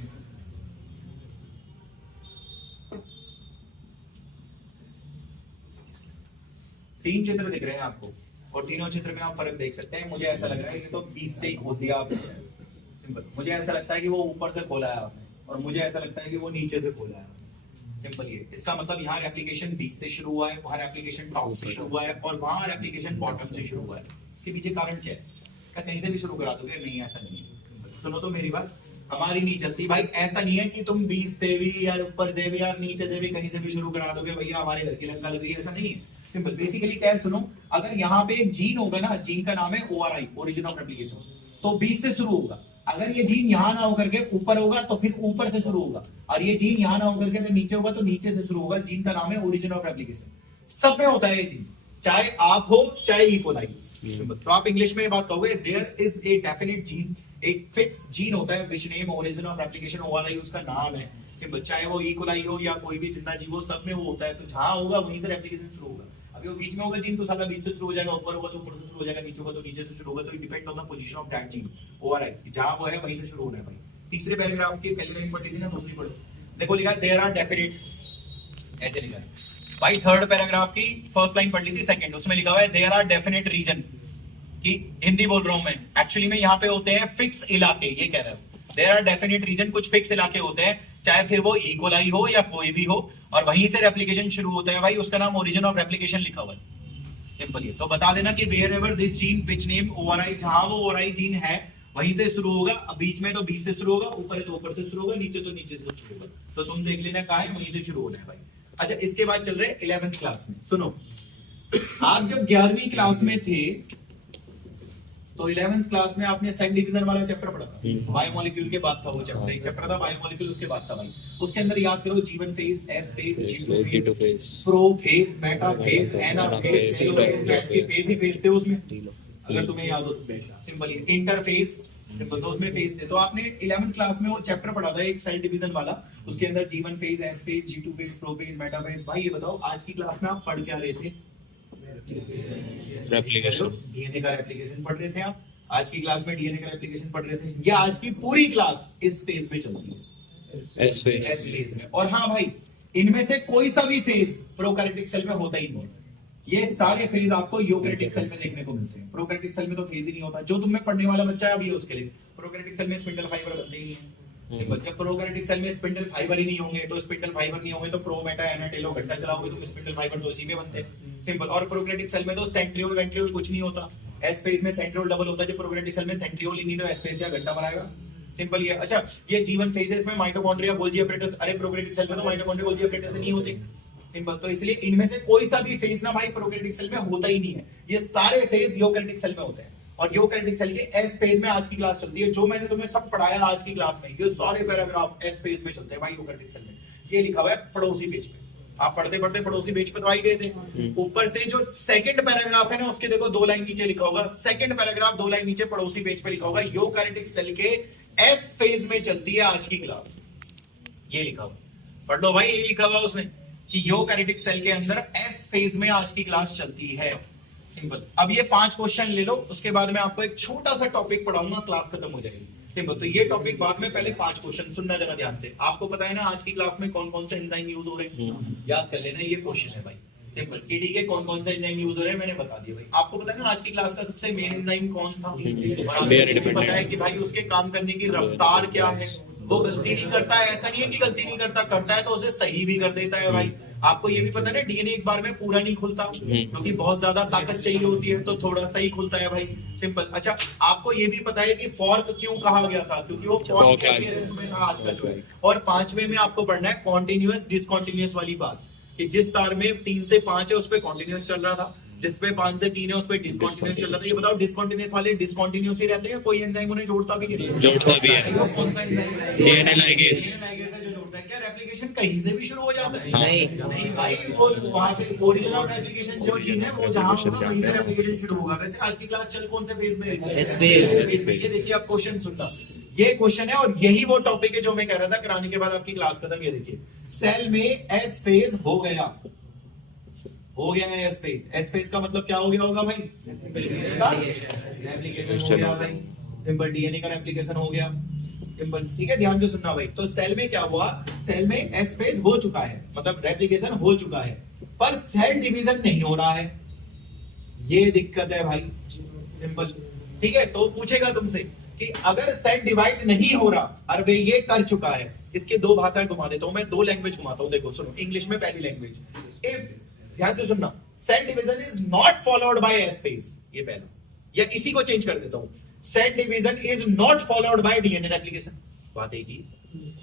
तीन चित्र दिख रहे हैं आपको, और तीनों चित्र में आप फर्क देख सकते हैं। मुझे ऐसा लग रहा है कि तो बीच से ही खोल दिया आपने, सिंपल। मुझे ऐसा लगता है कि वो ऊपर से खोला है आपने, और मुझे ऐसा लगता है कि वो नीचे से खोला है, सिंपल। ये इसका मतलब यहाँ एप्लीकेशन बीच से शुरू हुआ है, वहां एप्लीकेशन टॉप से शुरू हुआ है, और वहां एप्लीकेशन बॉटम से शुरू हुआ है। इसके पीछे कारण क्या है? क्या कहीं से भी शुरू करा दोगे? नहीं, ऐसा नहीं है। सुनो तो मेरी बात, हमारी नहीं चलती भाई। ऐसा नहीं है कि तुम बीच से भी या ऊपर से भी या नीचे से भी कहीं से भी शुरू करा दोगे, भैया हमारे घर की लंका लग रही है, ऐसा नहीं है। सिंपल, बेसिकली क्या है, सुनो, अगर यहाँ पे एक जीन होगा ना, जीन का नाम है ORI, ओरिजिन ऑफ रेप्लिकेशन, तो बीच से शुरू होगा। अगर ये जीन यहाँ ना होकर के ऊपर होगा तो फिर ऊपर से शुरू होगा, और ये जीन यहाँ ना होकर के अगर नीचे होगा तो नीचे से शुरू होगा। जीन का नाम है ओरिजिन ऑफ रेप्लिकेशन। सब में होता है ये जीन, चाहे आप हो चाहे इकोलाई। तो आप इंग्लिश में ये बात कहोगे, there is a definite gene, एक फिक्स जीन होता है which name origin of replication, ORI उसका नाम है। सिंपल, चाहे वो इकोलाई हो या कोई भी जिंदा जीव हो, सब में वो होता है। तो जहां होगा वहीं से रेप्लिकेशन शुरू होगा। अभी वो बीच में होगा जीन तो साला बीच से शुरू हो जाएगा, ऊपर होगा तो ऊपर से शुरू हो जाएगा, नीचे होगा तो नीचे से शुरू होगा। तो it depend on the position of that gene, ORI जहां वो है वहीं से शुरू होना है भाई। तीसरे पैराग्राफ की पहली लाइन पढ़ी थी ना, दूसरी पढ़ो, देखो लिखा है देयर आर डेफिनेट, ऐसे लिखा है भाई। थर्ड पैराग्राफ की फर्स्ट लाइन पढ़ ली थी, सेकंड उसमें लिखा हुआ है देयर आर डेफिनेट रीजन, कि हिंदी बोल रहा हूं मैं, एक्चुअली में यहाँ पे होते हैं फिक्स इलाके, ये कह रहा हूं। देयर आर डेफिनेट रीजन, कुछ फिक्स इलाके होते हैं, चाहे फिर वो इकोलाई हो या कोई भी हो, और वहीं से रेप्लिकेशन शुरू होता है भाई। उसका नाम ओरिजिन ऑफ रेप्लिकेशन लिखा हुआ है, सिंपल। ये तो बता देना कि wherever this gene which name ORI, जहां वो ORI जीन है वहीं से शुरू होगा। अब बीच में तो बीच से शुरू होगा, ऊपर है तो ऊपर से शुरू होगा, नीचे तो नीचे से शुरू होगा। तो तुम देख लेना कहाँ है, वहीं से शुरू होना है भाई। अच्छा, इसके बाद चल रहे 11th क्लास में। सुनो, आप जब 11वीं क्लास में थे तो 11th क्लास में आपने सेल डिवीजन वाला चैप्टर पढ़ा था, बायोमोलिक्यूल के बाद था वो चैप्टर, एक चैप्टर था बायोमोलिक्यूल, उसके बाद था भाई। उसके अंदर याद करो, G1 phase, S phase, G2 phase, prophase, metaphase, anaphase, phase ही फेज थे उसमें, अगर तुम्हें याद हो तो। सिंपल, इंटरफेस, सिंपल, तो उसमें फेज थे। तो आपने 11th क्लास में वो चैप्टर पढ़ा था एक सेल डिवीजन वाला, उसके अंदर G1 phase, S phase, G2 phase, prophase, Meta phase. भाई ये बताओ आज की क्लास में आप पढ़ क्या रहे थे? रेप्लिकेशन, डीएनए का रेप्लिकेशन पढ़ रहे थे आप। आज की क्लास में डीएनए का रेप्लिकेशन पढ़ रहे थे। ये आज की पूरी क्लास इस फेज में चलती है, एस फेज, एस फेज में। और हाँ भाई, इनमें से कोई सा भी फेज प्रोकैरियोटिक सेल में होता ही नहीं। ये सारे फेज आपको यूकैरियोटिक सेल में देखने को मिलते हैं। प्रोकैरियोटिक सेल में तो फेज ही नहीं होता। जो तुम में पढ़ने वाला बच्चा है अभी उसके लिए प्रोकैरियोटिक सेल में स्पिंडल फाइबर बनते ही नहीं है। जब प्रोकैरियोटिक सेल में स्पिंडल फाइबर ही नहीं होंगे, तो स्पिंडल फाइबर नहीं होंगे तो प्रो, मेटा, एना, टेलो घंटा चलाओगे तो स्पिंडल फाइबर तो इसी में बनते हैं, सिंपल। और प्रोकैरियोटिक सेल में तो सेंट्रियोल वेंट्रियोल कुछ नहीं होता। एस फेज में सेंट्रियोल डबल होता है, जब प्रोकैरियोटिक सेल में सेंट्रियोल ही नहीं तो एस फेज क्या घंटा बनाएगा, सिंपल। ये अच्छा, ये G1 फेजेस में माइटोकॉन्ड्रिया, गोल्जी अपरेटस, अरे प्रोकैरियोटिक सेल में तो माइटोकॉन्ड्रिया, गोल्जी अपरेटस नहीं होते, सिंपल। तो इसलिए इनमें से कोई सा भी फेज ना भाई प्रोकैरियोटिक सेल में होता ही नहीं है। ये सारे फेज यूकैरियोटिक सेल में होते हैं, और यूकैरियोटिक सेल के एस फेज में आज की क्लास चलती है। जो मैंने तुम्हें सब पढ़ाया आज की क्लास में, ये सारे पैराग्राफ एस फेज में चलते हैं भाई यूकैरियोटिक सेल में। ये लिखा हुआ है पड़ोसी पेज पे, आप पढ़ते पढ़ते पड़ोसी पेज पे तो आ ही गए थे। ऊपर से जो सेकंड पैराग्राफ है ना, उसके देखो 2 लाइन नीचे लिखा होगा, सेकंड पैराग्राफ 2 लाइन नीचे पड़ोसी पेज पे लिखा होगा, यूकैरियोटिक सेल के एस फेज में चलती है आज की क्लास। ये लिखा हुआ, पढ़ लो भाई, ये लिखा हुआ उसने कि यूकैरियोटिक सेल के अंदर एस फेज में आज की क्लास चलती है, सिंपल। अब ये 5 क्वेश्चन ले लो, उसके बाद मैं आपको एक छोटा सा टॉपिक पढ़ाऊंगा, क्लास खत्म हो जाएगी, सिंपल। तो ये टॉपिक बाद में, पहले 5 क्वेश्चन सुनना जरा ध्यान से। आपको पता है ना आज की क्लास में कौन कौन से एंजाइम यूज हो रहे हैं, याद कर लेना, ये क्वेश्चन है भाई, सिंपल। केडी के कौन कौन से एंजाइम यूज हो रहे हैं मैंने बता दिया भाई। आपको पता है ना आज की क्लास का सबसे मेन एंजाइम कौन था, और आपको पता है कि भाई उसके काम करने की रफ्तार क्या है, वो गलती नहीं करता है, ऐसा नहीं है कि गलती नहीं करता, करता है तो उसे सही भी कर देता है भाई। आपको ये भी पता है ना, डीएनए एक बार में पूरा नहीं खुलता, क्योंकि बहुत ज्यादा ताकत चाहिए होती है, तो थोड़ा सा ही खुलता है भाई, सिंपल। अच्छा, आपको ये भी पता है कि फॉर्क क्यों कहा गया था, क्योंकि वो फॉर्क के अपीयरेंस में था आज का जो है। और 5वें में आपको पढ़ना है कॉन्टिन्यूअस डिसकॉन्टिन्यूअस वाली बात, कि जिस तार में 3 से 5 है उस पर कॉन्टिन्यूअस चल रहा था, जिसपे 5 से 3 है उस पे डिसकंटीन्यूअस चल रहा था। ये बताओ, डिसकंटीन्यूअस वाले डिसकंटीन्यूअस ही रहते हैं, कोई एंजाइम उन्हें जोड़ता भी है? जोड़ता भी है। वो कौन सा एंजाइम है? DNA ligase. लाइगेज है जो जोड़ता है। क्या रेप्लिकेशन कहीं से भी शुरू हो जाता है? नहीं भाई, वो वहां से ओरिजिन ऑफ रेप्लिकेशन जो जीन है वो जहां होगा वहीं से रेप्लिकेशन शुरू होगा। वैसे आज की क्लास चल कौन से फेज में? S phase. ये देखिए, आप क्वेश्चन सुनना, ये क्वेश्चन है और यही वो टॉपिक है जो मैं कह रहा था कराने के बाद आपकी क्लास खत्म। ये देखिए, सेल में एस फेज हो गया है एस फेज। एस फेज का मतलब क्या हो गया होगा भाई? रेप्लिकेशन हो गया भाई, सिंपल। डीएनए का रेप्लिकेशन हो गया, सिंपल। ठीक है, ध्यान से सुनना भाई। तो सेल में क्या हुआ? सेल में एस फेज हो चुका है, मतलब रेप्लिकेशन हो चुका है, पर सेल डिवीजन नहीं हो रहा है। ये दिक्कत है भाई, सिंपल। ठीक है, तो पूछेगा तुमसे कि अगर सेल डिवाइड नहीं हो रहा, और वे ये कर चुका है, इसके दो भाषाएं घुमा देता हूं मैं, दो लैंग्वेज घुमाता हूं। देखो सुनो, इंग्लिश में पहली लैंग्वेज, इफ, ध्यान से सुनना, cell division is not followed by S phase, ये पहला, या इसी को चेंज कर देता हूं, cell division is not followed by DNA replication. बात एक ही,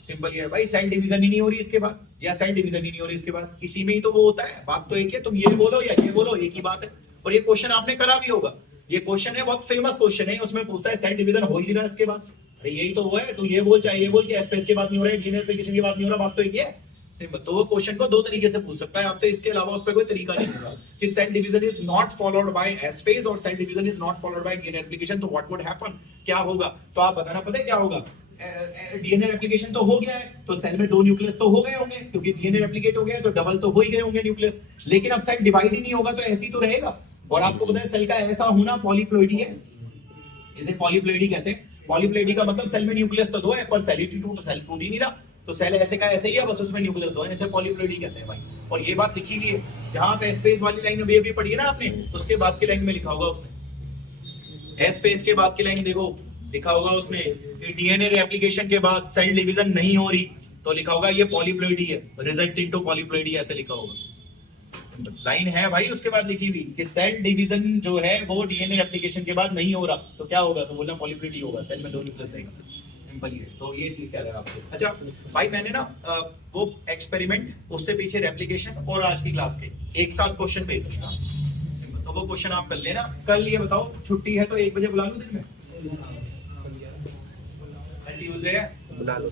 सिंपल ये है भाई, सेल डिवीजन ही नहीं हो रही इसके बाद, या सेल डिवीजन ही नहीं हो रही इसके बाद, इसी में ही तो वो होता है। बात तो एक है, तुम ये बोलो या ये बोलो, एक ही बात है। और ये क्वेश्चन आपने करा भी होगा, ये क्वेश्चन है, बहुत फेमस क्वेश्चन है, उसमें पूछता है सेल डिवीजन हो ही नहीं रहा इसके बाद। अरे यही तो वो है, तू ये बोल, चाहे ये बोल कि एस फेज के बाद नहीं हो रहा है, डीएनए रेप्लिकेशन के बाद नहीं हो रहा, बात तो एक ही है। तो वो क्वेश्चन को दो तरीके से पूछ सकता है आपसे, इसके अलावा उस पर कोई तरीका नहीं होगा कि cell division is not followed by S phase और cell division is not followed by DNA replication, तो व्हाट वुड हैपन, क्या होगा? तो आप बताना, पता है क्या होगा? डीएनए रेप्लिकेशन तो हो गया है, तो सेल में 2 न्यूक्लियस तो हो गए होंगे, क्योंकि डीएनए रेप्लिकेट हो गया है तो डबल तो हो ही गए होंगे न्यूक्लियस। लेकिन अब सेल डिवाइड ही नहीं होगा, तो ऐसे ही तो रहेगा। और आपको पता है सेल का ऐसा होना पॉलीप्लॉइडी है, इसे पॉलीप्लॉइडी कहते हैं। पॉलीप्लॉइडी का मतलब सेल में न्यूक्लियस तो 2 है, पर सेल टूट ही नहीं रहा, तो सेल ऐसे का ऐसे ही है, बस उसमें न्यूक्लियस 2 है, इसे पॉलीप्लॉइडी कहते हैं भाई। और ये बात लिखी हुई है, जहां पे एस फेज वाली लाइन अभी पढ़ी है ना आपने, उसके बाद की लाइन में लिखा होगा उसने, एस फेज के बाद की लाइन देखो, लिखा होगा उसने डीएनए रेप्लिकेशन के बाद सेल डिवीजन नहीं हो रही, तो लिखा होगा ये पॉलीप्लॉइडी है, रिजल्टिंग टू पॉलीप्लॉइडी, ऐसे लिखा होगा। लाइन है भाई उसके बाद लिखी हुई कि सेल डिवीजन जो है वो डीएनए रेप्लिकेशन के बाद नहीं हो रहा, तो क्या होगा? तो बोलना पॉलीप्लॉइडी होगा, सेल में 2 न्यूक्लियस रहेगा, सिंपल ही है। तो ये चीज कह रहा है आपसे। अच्छा भाई, मैंने ना वो एक्सपेरिमेंट, उससे पीछे रेप्लिकेशन और आज की क्लास के एक साथ क्वेश्चन भेज दिया, तो वो क्वेश्चन आप कर लेना कल। ये बताओ, छुट्टी है तो 1 बजे बुला लूं दिन में? ट्यूसडे है, बुला लो।